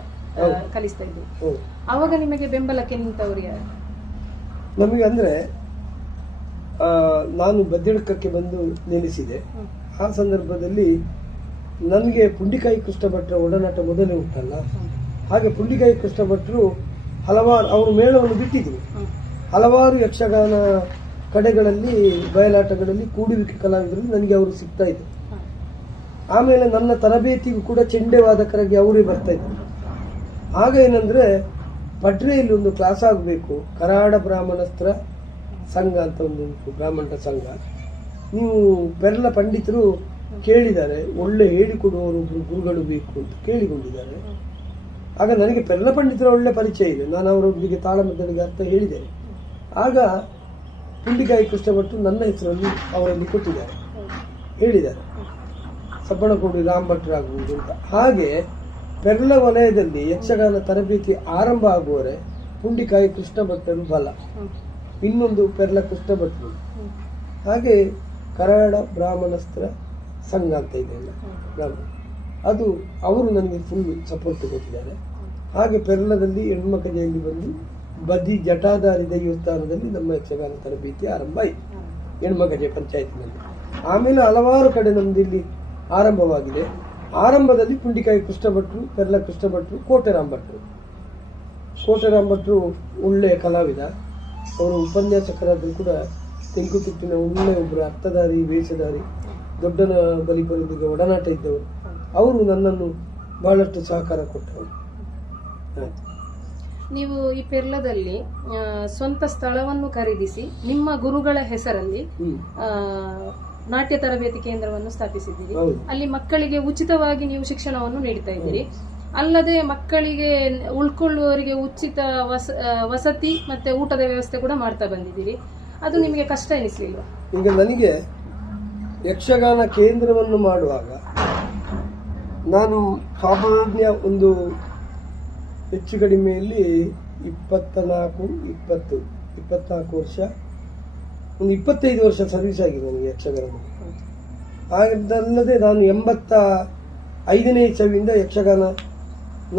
ಕಲಿಸ್ತಾ ಇದ್ದೀವಿ. ಅವಾಗ ನಿಮಗೆ ಬೆಂಬಲಕ್ಕೆ ನಿಂತವರು ಯಾರು? ನಮಗೆ ಅಂದರೆ ನಾನು ಬದ್ದಿಡ್ಕಕ್ಕೆ ಬಂದು ನೆಲೆಸಿದೆ. ಆ ಸಂದರ್ಭದಲ್ಲಿ ನನಗೆ ಪುಂಡಿಕಾಯಿ ಕೃಷ್ಣ ಭಟ್ರ ಒಡನಾಟ ಮೊದಲೇ ಉಂಟಲ್ಲ, ಹಾಗೆ ಪುಂಡಿಕಾಯಿ ಕೃಷ್ಣ ಭಟ್ರು ಹಲವಾರು ಅವರು ಮೇಳವನ್ನು ಬಿಟ್ಟಿದ್ರು. ಹಲವಾರು ಯಕ್ಷಗಾನ ಕಡೆಗಳಲ್ಲಿ ಬಯಲಾಟಗಳಲ್ಲಿ ಕೂಡುವಿಕೆ ಕಲಾವಿದರಲ್ಲಿ ನನಗೆ ಅವರು ಸಿಗ್ತಾ ಇದ್ರು. ಆಮೇಲೆ ನನ್ನ ತರಬೇತಿಗೂ ಕೂಡ ಚೆಂಡೆ ವಾದಕರಾಗಿ ಅವರೇ ಬರ್ತಾ ಇದ್ರು. ಆಗ ಏನಂದ್ರೆ ಪಟ್ರೆಯಲ್ಲಿ ಒಂದು ಕ್ಲಾಸ್ ಆಗಬೇಕು, ಕರಾಡ ಬ್ರಾಹ್ಮಣಸ್ತ್ರ ಸಂಘ ಅಂತ ಒಂದು ಬ್ರಾಹ್ಮಣರ ಸಂಘ. ನೀವು ಪೆರ್ಲ ಪಂಡಿತರು ಕೇಳಿದ್ದಾರೆ, ಒಳ್ಳೆ ಹೇಳಿಕೊಡುವವರು ಗುರುಗಳು ಬೇಕು ಅಂತ ಕೇಳಿಕೊಂಡಿದ್ದಾರೆ. ಆಗ ನನಗೆ ಪೆರ್ಲ ಪಂಡಿತರ ಒಳ್ಳೆ ಪರಿಚಯ ಇದೆ, ನಾನು ಅವರೊಂದಿಗೆ ತಾಳಮದ್ದಳಿಗೆ ಅರ್ಥ ಹೇಳಿದ್ದೇನೆ. ಆಗ ಪುಂಡಿಕಾಯಿ ಕೃಷ್ಣ ಭಟ್ರು ನನ್ನ ಹೆಸರಲ್ಲಿ ಅವರಲ್ಲಿ ಕೊಟ್ಟಿದ್ದಾರೆ, ಹೇಳಿದ್ದಾರೆ ಸಬ್ಬಣಕೋಡಿ ರಾಮ್ ಭಟ್ರಾಗುವುದು ಅಂತ. ಹಾಗೆ ಪೆರ್ಲ ವಲಯದಲ್ಲಿ ಯಕ್ಷಗಾನ ತರಬೇತಿ ಆರಂಭ ಆಗುವರೆ ಪುಂಡಿಕಾಯಿ ಕೃಷ್ಣ ಭಟ್ಟರು ಬಲ, ಇನ್ನೊಂದು ಪೆರ್ಲ ಕೃಷ್ಣ ಭಟ್ರು, ಹಾಗೆ ಕರಾಡ ಬ್ರಾಹ್ಮಣಸ್ತ್ರ ಸಂಘ ಅಂತ ಇದೆ ಅದು ಅವರು ನನಗೆ ಫುಲ್ ಸಪೋರ್ಟ್ ಕೊಟ್ಟಿದ್ದಾರೆ. ಹಾಗೆ ಪೆರ್ಲದಲ್ಲಿ ಹೆಣ್ಮಕಜೆಯಲ್ಲಿ ಬಂದು ಬದಿ ಜಟಾಧಾರಿ ದೇವಸ್ಥಾನದಲ್ಲಿ ನಮ್ಮ ಯಕ್ಷಗಾನ ತರಬೇತಿ ಆರಂಭ ಆಯಿತು, ಹೆಣ್ಮಕಜೆ ಪಂಚಾಯತ್ನಲ್ಲಿ. ಆಮೇಲೆ ಹಲವಾರು ಕಡೆ ನಮ್ದು ಇಲ್ಲಿ ಆರಂಭವಾಗಿದೆ. ಆರಂಭದಲ್ಲಿ ಪುಂಡಿಕಾಯಿ ಕೃಷ್ಣ ಭಟ್ರು, ಪೆರ್ಲ ಕೃಷ್ಣ ಭಟ್ರು, ಕೋಟೆರಾಮ್ ಭಟ್ರು. ಕೋಟೆರಾಮ್ ಭಟ್ರು ಒಳ್ಳೆಯ ಕಲಾವಿದ, ಅವರು ಉಪನ್ಯಾಸಕರಾದರೂ ಕೂಡ ತೆಂಕುತಿಟ್ಟಿನ ಒಳ್ಳೆಯ ಒಬ್ಬರು ಅರ್ಥಧಾರಿ ವೇಷಧಾರಿ, ದೊಡ್ಡನ ಬಲಿಪರಿದಿಗೆ ಒಡನಾಟ ಇದ್ದವರು. ಅವರು ನನ್ನನ್ನು ಬಹಳಷ್ಟು ಸಹಕಾರ ಕೊಟ್ಟರು. ನೀವು ಈ ಪೆರ್ಲದಲ್ಲಿ ಸ್ವಂತ ಸ್ಥಳವನ್ನು ಖರೀದಿಸಿ ನಿಮ್ಮ ಗುರುಗಳ ಹೆಸರಲ್ಲಿ ನಾಟ್ಯ ತರಬೇತಿ ಕೇಂದ್ರವನ್ನು ಸ್ಥಾಪಿಸಿದ್ದೀರಿ. ಅಲ್ಲಿ ಮಕ್ಕಳಿಗೆ ಉಚಿತವಾಗಿ ನೀವು ಶಿಕ್ಷಣವನ್ನು ನೀಡ್ತಾ ಇದ್ದೀರಿ. ಅಲ್ಲದೆ ಮಕ್ಕಳಿಗೆ ಉಳ್ಕೊಳ್ಳುವವರಿಗೆ ಉಚಿತ ವಸತಿ ಮತ್ತೆ ಊಟದ ವ್ಯವಸ್ಥೆ ಕೂಡ ಮಾಡ್ತಾ ಬಂದಿದ್ದೀರಿ. ಅದು ನಿಮಗೆ ಕಷ್ಟ ಎನಿಸ್ಲಿಲ್ವಾ? ಈಗ ನನಗೆ ಯಕ್ಷಗಾನ ಕೇಂದ್ರವನ್ನು ಮಾಡುವಾಗ ನಾನು ಸಾಮಾನ್ಯ ಒಂದು ಹೆಚ್ಚು ಕಡಿಮೆಯಲ್ಲಿ 24 ವರ್ಷ, ಒಂದು 25 ವರ್ಷ ಸರ್ವಿಸ್ ಆಗಿದೆ ನನಗೆ ಯಕ್ಷಗಾನ. ಅದಲ್ಲದೆ ನಾನು 85ನೇ ಇಸವಿಯಿಂದ ಯಕ್ಷಗಾನ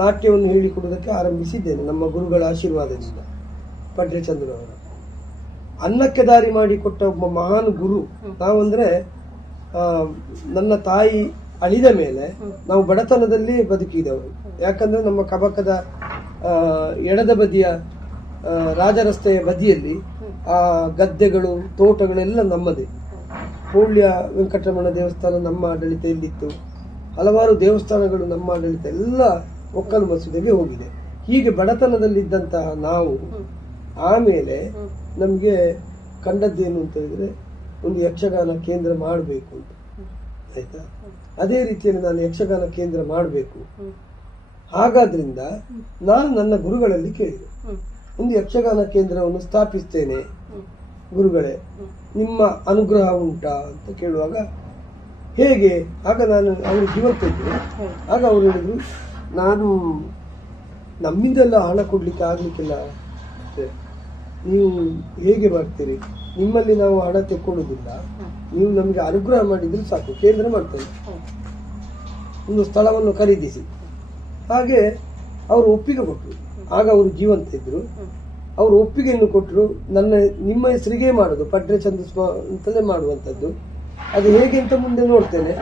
ನಾಟ್ಯವನ್ನು ಹೇಳಿಕೊಡುವುದಕ್ಕೆ ಆರಂಭಿಸಿದ್ದೇನೆ ನಮ್ಮ ಗುರುಗಳ ಆಶೀರ್ವಾದದಿಂದ. ಪಡ್ರೆಚಂದ್ರವರು ಅನ್ನಕ್ಕೆ ದಾರಿ ಮಾಡಿಕೊಟ್ಟ ಒಬ್ಬ ಮಹಾನ್ ಗುರು. ನಾವಂದ್ರೆ ನನ್ನ ತಾಯಿ ಅಳಿದ ಮೇಲೆ ನಾವು ಬಡತನದಲ್ಲಿ ಬದುಕಿದವರು. ಯಾಕಂದ್ರೆ ನಮ್ಮ ಕಬಕದ ಎಡದ ಬದಿಯ ರಾಜರಸ್ತೆಯ ಬದಿಯಲ್ಲಿ ಆ ಗದ್ದೆಗಳು ತೋಟಗಳೆಲ್ಲ ನಮ್ಮದೇ. ಪೂಳ್ಯ ವೆಂಕಟರಮಣ ದೇವಸ್ಥಾನ ನಮ್ಮ ಆಡಳಿತೆಯಲ್ಲಿತ್ತು, ಹಲವಾರು ದೇವಸ್ಥಾನಗಳು ನಮ್ಮ ಆಡಳಿತ ಎಲ್ಲ ಒಕ್ಕಲು ಮಸೂದೆಗೆ ಹೋಗಿದೆ. ಹೀಗೆ ಬಡತನದಲ್ಲಿದ್ದಂತಹ ನಾವು ಆಮೇಲೆ ನಮಗೆ ಕಂಡದ್ದೇನು ಅಂತ ಹೇಳಿದ್ರೆ ಒಂದು ಯಕ್ಷಗಾನ ಕೇಂದ್ರ ಮಾಡಬೇಕು ಅಂತ. ಆಯ್ತಾ, ಅದೇ ರೀತಿಯಲ್ಲಿ ನಾನು ಯಕ್ಷಗಾನ ಕೇಂದ್ರ ಮಾಡಬೇಕು. ಹಾಗಾದ್ರಿಂದ ನಾನು ನನ್ನ ಗುರುಗಳಲ್ಲಿ ಕೇಳಿದೆ, ಒಂದು ಯಕ್ಷಗಾನ ಕೇಂದ್ರವನ್ನು ಸ್ಥಾಪಿಸ್ತೇನೆ ಗುರುಗಳೇ, ನಿಮ್ಮ ಅನುಗ್ರಹ ಉಂಟಾ ಅಂತ ಕೇಳುವಾಗ ಹೇಗೆ, ಆಗ ನಾನು ಅವರು ಜೀವಂತ ಇದ್ರು. ಆಗ ಅವರು ಹೇಳಿದ್ರು, ನಾನು ನಮ್ಮಿಂದೆಲ್ಲ ಹಣ ಕೊಡ್ಲಿಕ್ಕೆ ಆಗ್ಲಿಕ್ಕಿಲ್ಲ, ನೀವು ಹೇಗೆ ಮಾಡ್ತೀರಿ, ನಿಮ್ಮಲ್ಲಿ ನಾವು ಹಣ ತೆಕ್ಕೊಳ್ಳುವುದಿಲ್ಲ, ನೀವು ನಮಗೆ ಅನುಗ್ರಹ ಮಾಡಿದ್ರು ಸಾಕು, ಕೇಂದ್ರ ಮಾಡ್ತೇನೆ, ಒಂದು ಸ್ಥಳವನ್ನು ಖರೀದಿಸಿ. ಹಾಗೆ ಅವರು ಒಪ್ಪಿಗೆ ಕೊಟ್ಟರು. ಆಗ ಅವರು ಜೀವಂತ ಇದ್ರು. ಅವರು ಒಪ್ಪಿಗೆಯನ್ನು ಕೊಟ್ಟರು, ನಿಮ್ಮ ಹೆಸರಿಗೆ ಮಾಡೋದು, ಪಡ್ರೆಚಂದ್ರ ಅಂತಲೇ ಮಾಡುವಂಥದ್ದು, ಅದು ಹೇಗೆ ಅಂತ ಮುಂದೆ ನೋಡ್ತೇನೆ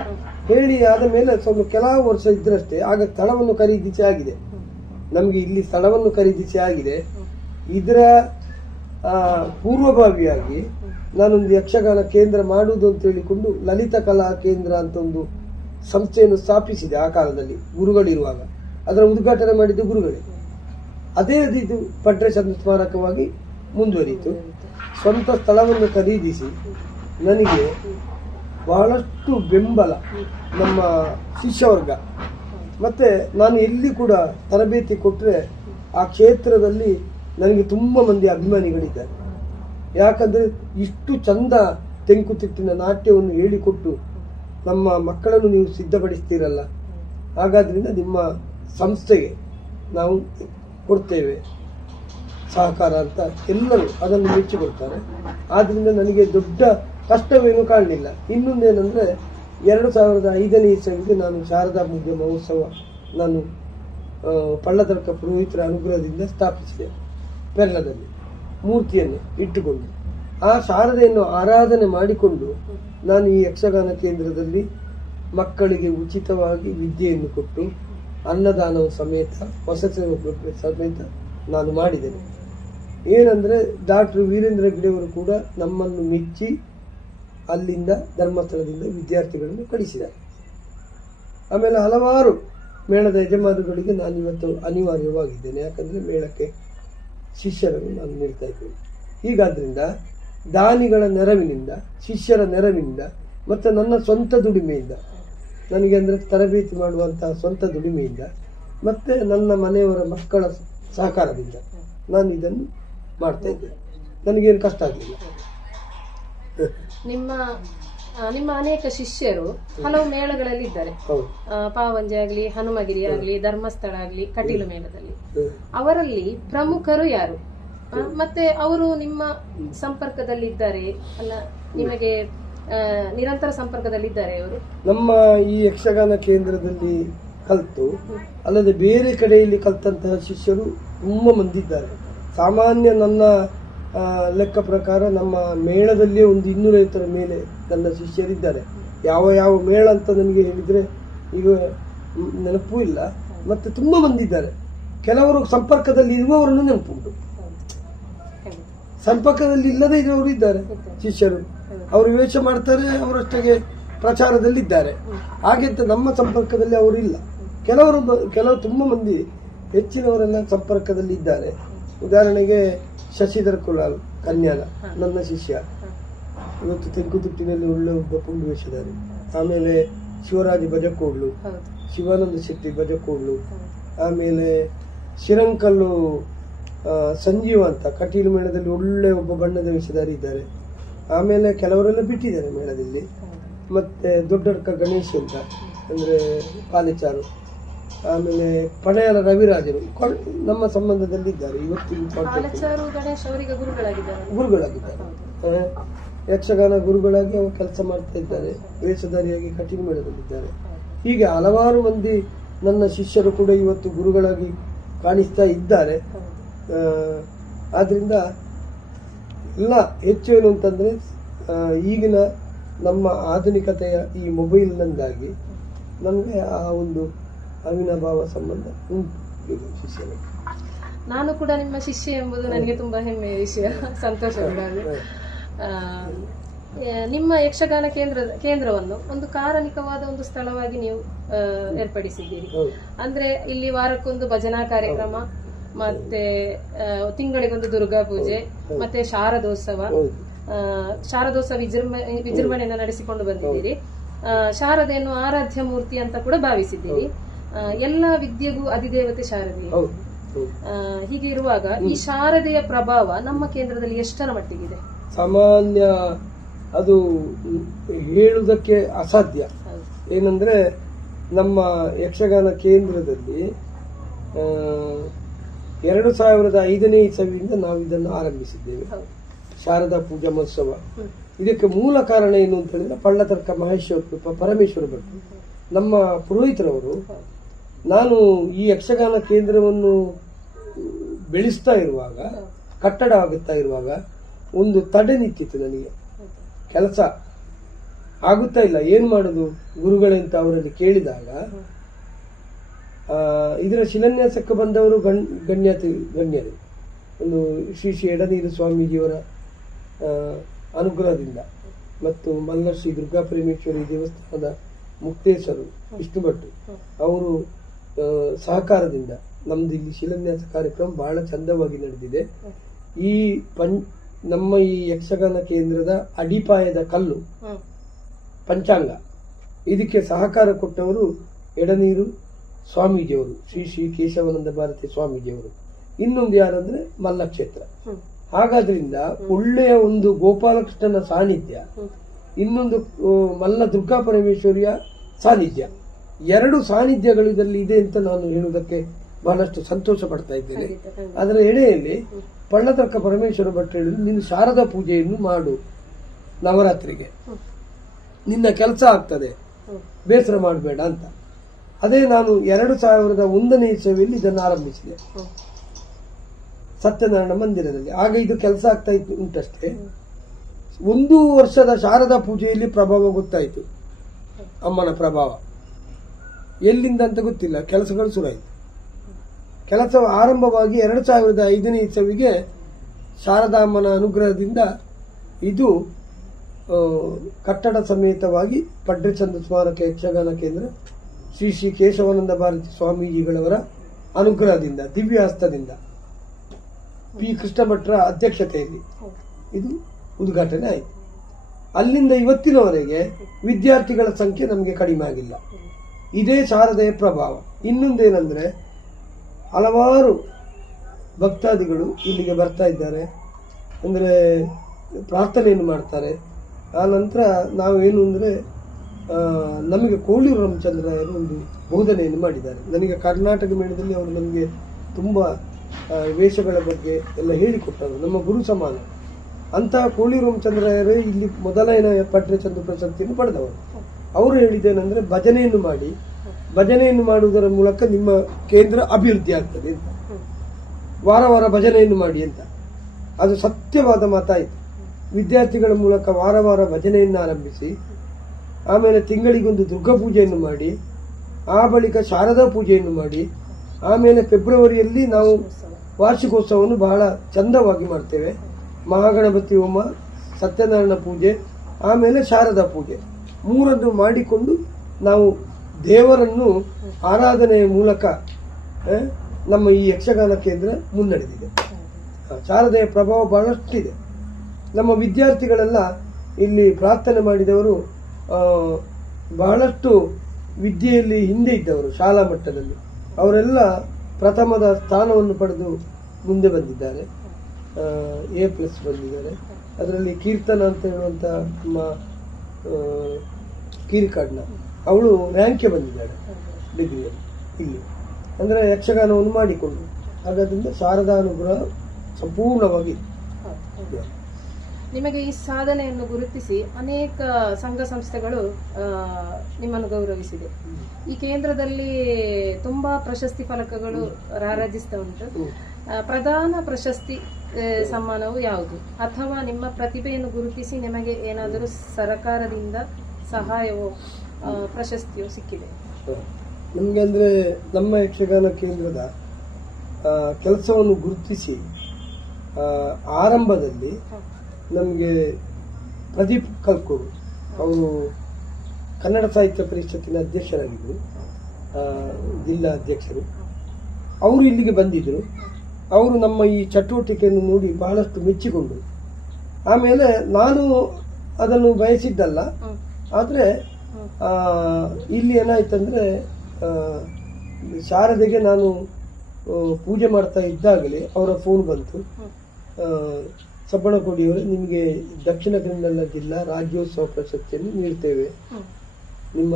ಹೇಳಿ ಆದ ಮೇಲೆ ಸ್ವಲ್ಪ ಕೆಲವು ವರ್ಷ ಇದ್ರಷ್ಟೇ. ಆಗ ಸ್ಥಳವನ್ನು ಖರೀದಿಸಿ ಆಗಿದೆ, ನಮಗೆ ಇಲ್ಲಿ ಸ್ಥಳವನ್ನು ಖರೀದಿಸಿ ಆಗಿದೆ. ಇದರ ಪೂರ್ವಭಾವಿಯಾಗಿ ನಾನೊಂದು ಯಕ್ಷಗಾನ ಕೇಂದ್ರ ಮಾಡುವುದು ಅಂತ ಹೇಳಿಕೊಂಡು ಲಲಿತ ಕಲಾ ಕೇಂದ್ರ ಅಂತ ಒಂದು ಸಂಸ್ಥೆಯನ್ನು ಸ್ಥಾಪಿಸಿದೆ. ಆ ಕಾಲದಲ್ಲಿ ಗುರುಗಳಿರುವಾಗ ಅದರ ಉದ್ಘಾಟನೆ ಮಾಡಿದ್ದು ಗುರುಗಳೇ. ಅದೇ ಇದು ಪಡ್ರೆಚಂದ್ರ ಸ್ಮಾರಕವಾಗಿ ಮುಂದುವರಿಯಿತು. ಸ್ವಂತ ಸ್ಥಳವನ್ನು ಖರೀದಿಸಿ ನನಗೆ ಬಹಳಷ್ಟು ಬೆಂಬಲ ನಮ್ಮ ಶಿಷ್ಯವರ್ಗ. ಮತ್ತೆ ನಾನು ಎಲ್ಲಿ ಕೂಡ ತರಬೇತಿ ಕೊಟ್ಟರೆ ಆ ಕ್ಷೇತ್ರದಲ್ಲಿ ನನಗೆ ತುಂಬ ಮಂದಿ ಅಭಿಮಾನಿಗಳಿದ್ದಾರೆ. ಯಾಕಂದರೆ ಇಷ್ಟು ಚಂದ ತೆಂಕುತಿಟ್ಟಿನ ನಾಟ್ಯವನ್ನು ಹೇಳಿಕೊಟ್ಟು ನಮ್ಮ ಮಕ್ಕಳನ್ನು ನೀವು ಸಿದ್ಧಪಡಿಸ್ತೀರಲ್ಲ, ಹಾಗಾದ್ರಿಂದ ನಿಮ್ಮ ಸಂಸ್ಥೆಗೆ ನಾವು ಕೊಡ್ತೇವೆ ಸಹಕಾರ ಅಂತ ಎಲ್ಲರೂ ಅದನ್ನು ಮೆಚ್ಚಿಕೊಡ್ತಾರೆ. ಆದ್ದರಿಂದ ನನಗೆ ದೊಡ್ಡ ಕಷ್ಟವೇನು ಕಾಣಲಿಲ್ಲ. ಇನ್ನೊಂದೇನೆಂದರೆ 2005ನೇ ಇಸವಿಗೆ ನಾನು ಶಾರದಾ ಪೂಜೆ ಮಹೋತ್ಸವ ನಾನು ಪಳ್ಳದರ್ಕ ಪುರೋಹಿತರ ಅನುಗ್ರಹದಿಂದ ಸ್ಥಾಪಿಸಿದೆ. ಪೆರ್ಲದಲ್ಲಿ ಮೂರ್ತಿಯನ್ನು ಇಟ್ಟುಕೊಂಡು ಆ ಶಾರದೆಯನ್ನು ಆರಾಧನೆ ಮಾಡಿಕೊಂಡು ನಾನು ಈ ಯಕ್ಷಗಾನ ಕೇಂದ್ರದಲ್ಲಿ ಮಕ್ಕಳಿಗೆ ಉಚಿತವಾಗಿ ವಿದ್ಯೆಯನ್ನು ಕೊಟ್ಟು ಅನ್ನದಾನವ ಸಮೇತ ವಸತಿ ಸಮೇತ ನಾನು ಮಾಡಿದ್ದೇನೆ. ಏನಂದರೆ ಡಾಕ್ಟರ್ ವೀರೇಂದ್ರ ಹೆಗ್ಗಡೆಯವರು ಕೂಡ ನಮ್ಮನ್ನು ಮೆಚ್ಚಿ ಅಲ್ಲಿಂದ ಧರ್ಮಸ್ಥಳದಿಂದ ವಿದ್ಯಾರ್ಥಿಗಳನ್ನು ಕಳಿಸಿದ್ದಾರೆ. ಆಮೇಲೆ ಹಲವಾರು ಮೇಳದ ಯಜಮಾನರುಗಳಿಗೆ ನಾನು ಇವತ್ತು ಅನಿವಾರ್ಯವಾಗಿದ್ದೇನೆ, ಯಾಕಂದರೆ ಮೇಳಕ್ಕೆ ಶಿಷ್ಯರನ್ನು ನಾನು ನೀಡ್ತಾ ಇದ್ದೇನೆ. ಹೀಗಾದ್ರಿಂದ ದಾನಿಗಳ ನೆರವಿನಿಂದ, ಶಿಷ್ಯರ ನೆರವಿನಿಂದ ಮತ್ತು ನನ್ನ ಸ್ವಂತ ದುಡಿಮೆಯಿಂದ, ನನಗೆ ಅಂದರೆ ತರಬೇತಿ ಮಾಡುವಂತಹ ಸ್ವಂತ ದುಡಿಮೆಯಿಂದ ಮತ್ತು ನನ್ನ ಮನೆಯವರ ಮಕ್ಕಳ ಸಹಕಾರದಿಂದ ನಾನು ಇದನ್ನು ಮಾಡ್ತಾ ಇದ್ದೇನೆ. ನನಗೇನು ಕಷ್ಟ ಆಗಲಿಲ್ಲ. ನಿಮ್ಮ ಅನೇಕ ಶಿಷ್ಯರು ಹಲವು ಮೇಳಗಳಲ್ಲಿ ಇದ್ದಾರೆ. ಪಾವಂಜೆ ಆಗ್ಲಿ, ಹನುಮಗಿರಿ ಆಗ್ಲಿ, ಧರ್ಮಸ್ಥಳ ಆಗ್ಲಿ, ಕಟೀಲು ಮೇಳದಲ್ಲಿ. ಅವರಲ್ಲಿ ಪ್ರಮುಖರು ಯಾರು? ಮತ್ತೆ ಅವರು ನಿಮ್ಮ ಸಂಪರ್ಕದಲ್ಲಿದ್ದಾರೆ ಅಲ್ಲ, ನಿಮಗೆ ನಿರಂತರ ಸಂಪರ್ಕದಲ್ಲಿದ್ದಾರೆ ಅವರು? ನಮ್ಮ ಈ ಯಕ್ಷಗಾನ ಕೇಂದ್ರದಲ್ಲಿ ಕಲಿತು ಅಲ್ಲದೆ ಬೇರೆ ಕಡೆಯಲ್ಲಿ ಕಲಿತಂತಹ ಶಿಷ್ಯರು ತುಂಬ ಮಂದಿ ಇದ್ದಾರೆ. ಸಾಮಾನ್ಯ ನನ್ನ ಲೆಕ್ಕ ಪ್ರಕಾರ ನಮ್ಮ ಮೇಳದಲ್ಲಿಯೇ ಒಂದು 250 ಮೇಲೆ ನನ್ನ ಶಿಷ್ಯರಿದ್ದಾರೆ. ಯಾವ ಯಾವ ಮೇಳ ಅಂತ ನನಗೆ ಹೇಳಿದರೆ ಈಗ ನೆನಪೂ ಇಲ್ಲ. ಮತ್ತು ತುಂಬ ಮಂದಿ ಇದ್ದಾರೆ. ಕೆಲವರು ಸಂಪರ್ಕದಲ್ಲಿ ಇರುವವರನ್ನು ನೆನಪುಂಟು, ಸಂಪರ್ಕದಲ್ಲಿ ಇಲ್ಲದೆ ಇರುವವರು ಇದ್ದಾರೆ ಶಿಷ್ಯರು. ಅವರು ವೇಷ ಮಾಡ್ತಾರೆ, ಅವರಷ್ಟಕ್ಕೆ ಪ್ರಚಾರದಲ್ಲಿದ್ದಾರೆ. ಹಾಗೆಂತ ನಮ್ಮ ಸಂಪರ್ಕದಲ್ಲಿ ಅವರು ಇಲ್ಲ. ಕೆಲವು ತುಂಬ ಮಂದಿ ಹೆಚ್ಚಿನವರೆಲ್ಲ ಸಂಪರ್ಕದಲ್ಲಿ ಇದ್ದಾರೆ. ಉದಾಹರಣೆಗೆ ಶಶಿಧರ್ ಕುಲಾಲ್ ಕನ್ಯಾಲ ನನ್ನ ಶಿಷ್ಯ, ಇವತ್ತು ತೆಂಕುತಿಟ್ಟಿನಲ್ಲಿ ಒಳ್ಳೆ ಒಬ್ಬ ಪುಂಡು ವೇಷಧಾರಿ. ಆಮೇಲೆ ಶಿವರಾಜ್ ಬಜಕೋಡ್ಲು, ಶಿವಾನಂದ ಶೆಟ್ಟಿ ಬಜಕೋಡ್ಲು, ಆಮೇಲೆ ಶಿರಂಕಲ್ಲು ಸಂಜೀವ ಅಂತ ಕಟೀಲು ಮೇಳದಲ್ಲಿ ಒಳ್ಳೆ ಒಬ್ಬ ಬಣ್ಣದ ವೇಷಧಾರಿ ಇದ್ದಾರೆ. ಆಮೇಲೆ ಕೆಲವರೆಲ್ಲ ಬಿಟ್ಟಿದ್ದಾರೆ ಮೇಳದಲ್ಲಿ. ಮತ್ತೆ ದೊಡ್ಡಡ್ಕ ಗಣೇಶ್ ಅಂತ ಅಂದರೆ ಪಾಲಿಚಾರು, ಆಮೇಲೆ ಪಡೆಯಲ ರವಿರಾಜರು ನಮ್ಮ ಸಂಬಂಧದಲ್ಲಿದ್ದಾರೆ. ಇವತ್ತಿನ ಗುರುಗಳಾಗಿದ್ದಾರೆ, ಯಕ್ಷಗಾನ ಗುರುಗಳಾಗಿ ಅವರು ಕೆಲಸ ಮಾಡ್ತಾ ಇದ್ದಾರೆ. ವೇಷಧಾರಿಯಾಗಿ ಕಟೀಲು ಮೇಳದಲ್ಲಿದ್ದಾರೆ. ಹೀಗೆ ಹಲವಾರು ಮಂದಿ ನನ್ನ ಶಿಷ್ಯರು ಕೂಡ ಇವತ್ತು ಗುರುಗಳಾಗಿ ಕಾಣಿಸ್ತಾ ಇದ್ದಾರೆ. ಆದ್ರಿಂದ ಎಲ್ಲ ಹೆಚ್ಚು ಏನು ಅಂತಂದರೆ ಈಗಿನ ನಮ್ಮ ಆಧುನಿಕತೆಯ ಈ ಮೊಬೈಲ್ನಿಂದಾಗಿ ನಮಗೆ ಆ ಒಂದು ಅವಿನಾಭಾವ ಸಂಬಂಧ ಉಂಟು ಶಿಷ್ಯರು. ನಾನು ಕೂಡ ನಿಮ್ಮ ಶಿಷ್ಯ ಎಂಬುದು ನನಗೆ ತುಂಬಾ ಹೆಮ್ಮೆಯ ವಿಷಯ, ಸಂತೋಷ ಕೂಡ. ನಿಮ್ಮ ಯಕ್ಷಗಾನ ಕೇಂದ್ರವನ್ನು ಒಂದು ಕಾರಣಿಕವಾದ ಒಂದು ಸ್ಥಳವಾಗಿ ನೀವು ಏರ್ಪಡಿಸಿದ್ದೀರಿ. ಅಂದ್ರೆ ಇಲ್ಲಿ ವಾರಕ್ಕೊಂದು ಭಜನಾ ಕಾರ್ಯಕ್ರಮ, ಮತ್ತೆ ತಿಂಗಳಿಗೊಂದು ದುರ್ಗಾ ಪೂಜೆ, ಮತ್ತೆ ಶಾರದೋತ್ಸವ ವಿಜೃಂಭಣೆಯನ್ನು ನಡೆಸಿಕೊಂಡು ಬಂದಿದ್ದೀರಿ. ಶಾರದೆಯನ್ನು ಆರಾಧ್ಯ ಮೂರ್ತಿ ಅಂತ ಕೂಡ ಭಾವಿಸಿದ್ದೀರಿ. ಎಲ್ಲ ವಿದ್ಯೆಗೂ ಅಧಿದೇವತೆ ಶಾರದೆ. ಹೀಗೆ ಇರುವಾಗ ಈ ಶಾರದೆಯ ಪ್ರಭಾವ ನಮ್ಮ ಕೇಂದ್ರದಲ್ಲಿ ಎಷ್ಟರ ಮಟ್ಟಿಗಿದೆ? ಸಾಮಾನ್ಯ ಅದು ಹೇಳುವುದಕ್ಕೆ ಅಸಾಧ್ಯ. ಏನಂದ್ರೆ ನಮ್ಮ ಯಕ್ಷಗಾನ ಕೇಂದ್ರದಲ್ಲಿ 2005ನೇ ಇಸವಿಯಿಂದ ನಾವು ಇದನ್ನು ಆರಂಭಿಸಿದ್ದೇವೆ, ಶಾರದಾ ಪೂಜಾ ಮಹೋತ್ಸವ. ಇದಕ್ಕೆ ಮೂಲ ಕಾರಣ ಏನು ಅಂತ ಹೇಳಿದ್ರೆ ಪಳ್ಳತರ್ಕ ಮಹೇಶ್ವರ ಪರಮೇಶ್ವರ ಭಟ್ರು ನಮ್ಮ ಪುರೋಹಿತರವರು. ನಾನು ಈ ಯಕ್ಷಗಾನ ಕೇಂದ್ರವನ್ನು ಬೆಳೆಸ್ತಾ ಇರುವಾಗ, ಕಟ್ಟಡ ಆಗುತ್ತಾ ಇರುವಾಗ ಒಂದು ತಡೆ ನಿಂತಿತ್ತು ನನಗೆ. ಕೆಲಸ ಆಗುತ್ತಾ ಇಲ್ಲ, ಏನು ಮಾಡೋದು ಗುರುಗಳೇ ಅಂತ ಅವರಲ್ಲಿ ಕೇಳಿದಾಗ ಇದರ ಶಿಲಾನ್ಯಾಸಕ್ಕೆ ಬಂದವರು ಗಣ್ಯರು. ಒಂದು ಶ್ರೀ ಶ್ರೀ ಎಡನೀರು ಸ್ವಾಮೀಜಿಯವರ ಅನುಗ್ರಹದಿಂದ ಮತ್ತು ಮಲ್ಲಶ್ರೀ ದುರ್ಗಾ ಪರಮೇಶ್ವರಿ ದೇವಸ್ಥಾನದ ಮುಕ್ತೇಶ್ವರು ವಿಷ್ಣು ಭಟ್ರು ಅವರು ಸಹಕಾರದಿಂದ ನಮ್ದು ಇಲ್ಲಿ ಶಿಲಾನ್ಯಾಸ ಕಾರ್ಯಕ್ರಮ ಬಹಳ ಚಂದವಾಗಿ ನಡೆದಿದೆ. ಈ ನಮ್ಮ ಈ ಯಕ್ಷಗಾನ ಕೇಂದ್ರದ ಅಡಿಪಾಯದ ಕಲ್ಲು ಪಂಚಾಂಗ, ಇದಕ್ಕೆ ಸಹಕಾರ ಕೊಟ್ಟವರು ಎಡನೀರು ಸ್ವಾಮೀಜಿಯವರು, ಶ್ರೀ ಶ್ರೀ ಕೇಶವಾನಂದ ಭಾರತಿ ಸ್ವಾಮೀಜಿಯವರು. ಇನ್ನೊಂದು ಯಾರಂದ್ರೆ ಮಲ್ಲಕ್ಷೇತ್ರ. ಹಾಗಾದ್ರಿಂದ ಒಳ್ಳೆಯ ಒಂದು ಗೋಪಾಲಕೃಷ್ಣನ ಸಾನ್ನಿಧ್ಯ, ಇನ್ನೊಂದು ಮಲ್ಲ ದುರ್ಗಾ ಪರಮೇಶ್ವರಿಯ ಸಾನ್ನಿಧ್ಯ, 2 ಸಾನ್ನಿಧ್ಯಗಳು ಇದರಲ್ಲಿ ಇದೆ ಅಂತ ನಾನು ಹೇಳುವುದಕ್ಕೆ ಬಹಳಷ್ಟು ಸಂತೋಷ ಪಡ್ತಾ ಇದ್ದೇನೆ. ಅದರ ಎಡೆಯಲ್ಲಿ ಪಳ್ಳತರ್ಕ ಪರಮೇಶ್ವರ ಭಟ್ ಹೇಳಿದ್ರು, ನೀನು ಶಾರದಾ ಪೂಜೆಯನ್ನು ಮಾಡು ನವರಾತ್ರಿಗೆ, ನಿನ್ನ ಕೆಲಸ ಆಗ್ತದೆ, ಬೇಸರ ಮಾಡಬೇಡ ಅಂತ. ಅದೇ ನಾನು 2001ನೇ ಇಸವಿಯಲ್ಲಿ ಇದನ್ನು ಆರಂಭಿಸಿದೆ ಸತ್ಯನಾರಾಯಣ ಮಂದಿರದಲ್ಲಿ. ಆಗ ಇದು ಕೆಲಸ ಆಗ್ತಾ ಉಂಟಷ್ಟೇ. 1 ವರ್ಷದ ಶಾರದಾ ಪೂಜೆಯಲ್ಲಿ ಪ್ರಭಾವ ಗೊತ್ತಾಯಿತು. ಅಮ್ಮನ ಪ್ರಭಾವ. ಎಲ್ಲಿಂದ ಅಂತ ಗೊತ್ತಿಲ್ಲ, ಕೆಲಸಗಳು ಶುರುವಾಯಿತು. ಕೆಲಸ ಆರಂಭವಾಗಿ 2005ನೇ ಇಸವಿಗೆ ಶಾರದಾಮ್ಮನ ಅನುಗ್ರಹದಿಂದ ಇದು ಕಟ್ಟಡ ಸಮೇತವಾಗಿ ಪಡ್ರೆಚಂದ ಸ್ಮಾರಕ ಯಕ್ಷಗಾನ ಕೇಂದ್ರ ಶ್ರೀ ಶ್ರೀ ಕೇಶವಾನಂದ ಭಾರತಿ ಸ್ವಾಮೀಜಿಗಳವರ ಅನುಗ್ರಹದಿಂದ ದಿವ್ಯ ಹಸ್ತದಿಂದ ಪಿ ಕೃಷ್ಣ ಭಟ್ರ ಅಧ್ಯಕ್ಷತೆಯಲ್ಲಿ ಇದು ಉದ್ಘಾಟನೆ ಆಯಿತು. ಅಲ್ಲಿಂದ ಇವತ್ತಿನವರೆಗೆ ವಿದ್ಯಾರ್ಥಿಗಳ ಸಂಖ್ಯೆ ನಮಗೆ ಕಡಿಮೆ ಆಗಿಲ್ಲ. ಇದೇ ಶಾರದೆಯ ಪ್ರಭಾವ. ಇನ್ನೊಂದೇನೆಂದ್ರೆ ಹಲವಾರು ಭಕ್ತಾದಿಗಳು ಇಲ್ಲಿಗೆ ಬರ್ತಾ ಇದ್ದಾರೆ, ಅಂದರೆ ಪ್ರಾರ್ಥನೆಯನ್ನು ಮಾಡ್ತಾರೆ. ಆ ನಂತರ ನಾವೇನು ಅಂದರೆ ನಮಗೆ ಕೋಳೂರು ರಾಮಚಂದ್ರರಾಯರು ಒಂದು ಬೋಧನೆಯನ್ನು ಮಾಡಿದ್ದಾರೆ. ನನಗೆ ಕರ್ನಾಟಕ ಮೇಳದಲ್ಲಿ ಅವರು ನಮಗೆ ತುಂಬ ವೇಷಗಳ ಬಗ್ಗೆ ಎಲ್ಲ ಹೇಳಿಕೊಟ್ಟರು, ನಮ್ಮ ಗುರು ಸಮಾನ. ಅಂತಹ ಕೋಳೂರು ರಾಮಚಂದ್ರರಾಯರೇ ಇಲ್ಲಿ ಮೊದಲನೇ ಪಡ್ರೆಚಂದ ಪ್ರಶಸ್ತಿಯನ್ನು ಪಡೆದವರು. ಅವರು ಹೇಳಿದ್ದೇನೆಂದರೆ ಭಜನೆಯನ್ನು ಮಾಡಿ, ಭಜನೆಯನ್ನು ಮಾಡುವುದರ ಮೂಲಕ ನಿಮ್ಮ ಕೇಂದ್ರ ಅಭಿವೃದ್ಧಿ ಆಗ್ತದೆ ಅಂತ, ವಾರ ವಾರ ಭಜನೆಯನ್ನು ಮಾಡಿ ಅಂತ. ಅದು ಸತ್ಯವಾದ ಮಾತಾಯಿತು. ವಿದ್ಯಾರ್ಥಿಗಳ ಮೂಲಕ ವಾರ ವಾರ ಭಜನೆಯನ್ನು ಆರಂಭಿಸಿ, ಆಮೇಲೆ ತಿಂಗಳಿಗೊಂದು ದುರ್ಗಾ ಪೂಜೆಯನ್ನು ಮಾಡಿ, ಆ ಬಳಿಕ ಶಾರದಾ ಪೂಜೆಯನ್ನು ಮಾಡಿ, ಆಮೇಲೆ ಫೆಬ್ರವರಿಯಲ್ಲಿ ನಾವು ವಾರ್ಷಿಕೋತ್ಸವವನ್ನು ಬಹಳ ಚಂದವಾಗಿ ಮಾಡ್ತೇವೆ. ಮಹಾಗಣಪತಿ ಹೋಮ, ಸತ್ಯನಾರಾಯಣ ಪೂಜೆ, ಆಮೇಲೆ ಶಾರದಾ ಪೂಜೆ, ಮೂರನ್ನು ಮಾಡಿಕೊಂಡು ನಾವು ದೇವರನ್ನು ಆರಾಧನೆಯ ಮೂಲಕ ನಮ್ಮ ಈ ಯಕ್ಷಗಾನ ಕೇಂದ್ರ ಮುನ್ನಡೆದಿದೆ. ಶಾರದೆಯ ಪ್ರಭಾವ ಬಹಳಷ್ಟಿದೆ. ನಮ್ಮ ವಿದ್ಯಾರ್ಥಿಗಳೆಲ್ಲ ಇಲ್ಲಿ ಪ್ರಾರ್ಥನೆ ಮಾಡಿದವರು ಬಹಳಷ್ಟು ವಿದ್ಯೆಯಲ್ಲಿ ಹಿಂದೆ ಇದ್ದವರು, ಶಾಲಾ ಮಟ್ಟದಲ್ಲಿ ಅವರೆಲ್ಲ ಪ್ರಥಮದ ಸ್ಥಾನವನ್ನು ಪಡೆದು ಮುಂದೆ ಬಂದಿದ್ದಾರೆ, A+ ಬಂದಿದ್ದಾರೆ. ಅದರಲ್ಲಿ ಕೀರ್ತನ ಅಂತ ಹೇಳುವಂಥ ನಮ್ಮ ಕೀರ್ಕಾಡ್ನ ಅವಳು ರ್ಯಾಂಕ್ಗೆ ಬಂದಿದ್ದಾಳೆ ಬಿದ್ರಿಯಲ್ಲಿ ಇಲ್ಲಿ, ಅಂದರೆ ಯಕ್ಷಗಾನವನ್ನು ಮಾಡಿಕೊಂಡು. ಹಾಗಾದ್ರಿಂದ ಶಾರದಾ ಅನುಗ್ರಹ ಸಂಪೂರ್ಣವಾಗಿ. ನಿಮಗೆ ಈ ಸಾಧನೆಯನ್ನು ಗುರುತಿಸಿ ಅನೇಕ ಸಂಘ ಸಂಸ್ಥೆಗಳು ನಿಮ್ಮನ್ನು ಗೌರವಿಸಿದೆ. ಈ ಕೇಂದ್ರದಲ್ಲಿ ತುಂಬಾ ಪ್ರಶಸ್ತಿ ಫಲಕಗಳು ರಾರಾಜಿಸ್ತಾ ಉಂಟು. ಪ್ರಧಾನ ಪ್ರಶಸ್ತಿ ಸಮ್ಮಾನವು ಯಾವುದು, ಅಥವಾ ನಿಮ್ಮ ಪ್ರತಿಭೆಯನ್ನು ಗುರುತಿಸಿ ನಿಮಗೆ ಏನಾದರೂ ಸರ್ಕಾರದಿಂದ ಸಹಾಯವೋ ಪ್ರಶಸ್ತಿಯೋ ಸಿಕ್ಕಿದೆ? ನಮಗೆ ಅಂದರೆ ನಮ್ಮ ಯಕ್ಷಗಾನ ಕೇಂದ್ರದ ಕೆಲಸವನ್ನು ಗುರುತಿಸಿ ಆರಂಭದಲ್ಲಿ ನಮಗೆ ಪ್ರದೀಪ್ ಕಲ್ಕೂರು ಅವರು ಕನ್ನಡ ಸಾಹಿತ್ಯ ಪರಿಷತ್ತಿನ ಅಧ್ಯಕ್ಷರಾಗಿದ್ದರು, ಜಿಲ್ಲಾ ಅಧ್ಯಕ್ಷರು. ಅವರು ಇಲ್ಲಿಗೆ ಬಂದಿದ್ದರು. ಅವರು ನಮ್ಮ ಈ ಚಟುವಟಿಕೆಯನ್ನು ನೋಡಿ ಬಹಳಷ್ಟು ಮೆಚ್ಚಿಕೊಂಡರು. ಆಮೇಲೆ ನಾನು ಅದನ್ನು ಬಯಸಿದ್ದಲ್ಲ, ಆದರೆ ಇಲ್ಲಿ ಏನಾಯ್ತಂದರೆ ಶಾರದೆಗೆ ನಾನು ಪೂಜೆ ಮಾಡ್ತಾ ಇದ್ದಾಗಲೇ ಅವರ ಫೋನ್ ಬಂತು, ಸಬ್ಬಣಕೋಡಿಯವರು ನಿಮಗೆ ದಕ್ಷಿಣ ಕನ್ನಡ ಜಿಲ್ಲಾ ರಾಜ್ಯೋತ್ಸವ ಪ್ರಶಸ್ತಿಯನ್ನು ನೀಡ್ತೇವೆ, ನಿಮ್ಮ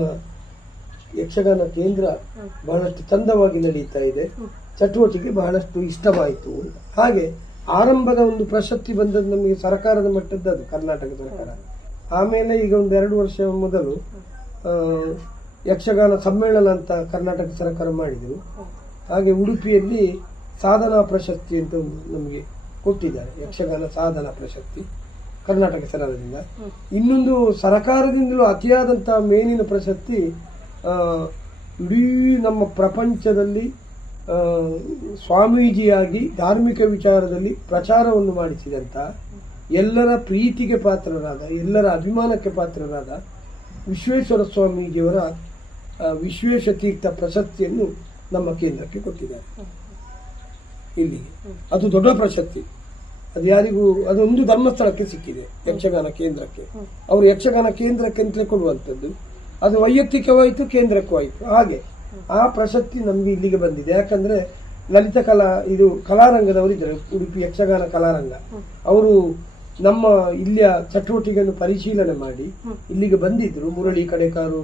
ಯಕ್ಷಗಾನ ಕೇಂದ್ರ ಬಹಳಷ್ಟು ಚಂದವಾಗಿ ನಡೀತಾ ಇದೆ, ಚಟುವಟಿಕೆ ಬಹಳಷ್ಟು ಇಷ್ಟವಾಯಿತು ಅಂತ. ಹಾಗೆ ಆರಂಭದ ಒಂದು ಪ್ರಶಸ್ತಿ ಬಂದದ್ದು ನಮಗೆ ಸರ್ಕಾರದ ಮಟ್ಟದ್ದು, ಅದು ಕರ್ನಾಟಕ ಸರ್ಕಾರ. ಆಮೇಲೆ ಈಗ ಒಂದು 2 ವರ್ಷ ಮೊದಲು ಯಕ್ಷಗಾನ ಸಮ್ಮೇಳನ ಅಂತ ಕರ್ನಾಟಕ ಸರ್ಕಾರ ಮಾಡಿದರು. ಹಾಗೆ ಉಡುಪಿಯಲ್ಲಿ ಸಾಧನಾ ಪ್ರಶಸ್ತಿ ಅಂತ ನಮಗೆ ಕೊಟ್ಟಿದ್ದಾರೆ, ಯಕ್ಷಗಾನ ಸಾಧನಾ ಪ್ರಶಸ್ತಿ ಕರ್ನಾಟಕ ಸರ್ಕಾರದಿಂದ. ಇನ್ನೊಂದು ಸರ್ಕಾರದಿಂದಲೂ ಅತಿಯಾದಂತಹ ಮೇಲಿನ ಪ್ರಶಸ್ತಿ, ಇಡೀ ನಮ್ಮ ಪ್ರಪಂಚದಲ್ಲಿ ಸ್ವಾಮೀಜಿಯಾಗಿ ಧಾರ್ಮಿಕ ವಿಚಾರದಲ್ಲಿ ಪ್ರಚಾರವನ್ನು ಮಾಡಿಸಿದಂಥ, ಎಲ್ಲರ ಪ್ರೀತಿಗೆ ಪಾತ್ರರಾದ, ಎಲ್ಲರ ಅಭಿಮಾನಕ್ಕೆ ಪಾತ್ರರಾದ ವಿಶ್ವೇಶ್ವರ ಸ್ವಾಮೀಜಿಯವರ ವಿಶ್ವೇಶ ತೀರ್ಥ ಪ್ರಶಸ್ತಿಯನ್ನು ನಮ್ಮ ಕೇಂದ್ರಕ್ಕೆ ಕೊಟ್ಟಿದ್ದಾರೆ ಇಲ್ಲಿಗೆ. ಅದು ದೊಡ್ಡ ಪ್ರಶಸ್ತಿ. ಅದು ಯಾರಿಗೂ, ಅದೊಂದು ಧರ್ಮಸ್ಥಳಕ್ಕೆ ಸಿಕ್ಕಿದೆ, ಯಕ್ಷಗಾನ ಕೇಂದ್ರಕ್ಕೆ. ಅವರು ಯಕ್ಷಗಾನ ಕೇಂದ್ರಕ್ಕೆ ಅಂತಲೇ ಕೊಡುವಂಥದ್ದು. ಅದು ವೈಯಕ್ತಿಕವಾಯಿತು, ಕೇಂದ್ರಕ್ಕೂ ಆಯಿತು. ಹಾಗೆ ಆ ಪ್ರಶಸ್ತಿ ನಮಗೆ ಇಲ್ಲಿಗೆ ಬಂದಿದೆ. ಯಾಕಂದ್ರೆ ಲಲಿತ ಕಲಾ, ಇದು ಕಲಾರಂಗದವರು ಇದ್ದಾರೆ, ಉಡುಪಿ ಯಕ್ಷಗಾನ ಕಲಾರಂಗ. ಅವರು ನಮ್ಮ ಇಲ್ಲಿಯ ಚಟುವಟಿಕೆಯನ್ನು ಪರಿಶೀಲನೆ ಮಾಡಿ ಇಲ್ಲಿಗೆ ಬಂದಿದ್ರು. ಮುರಳಿ ಕಡೆಕಾರು,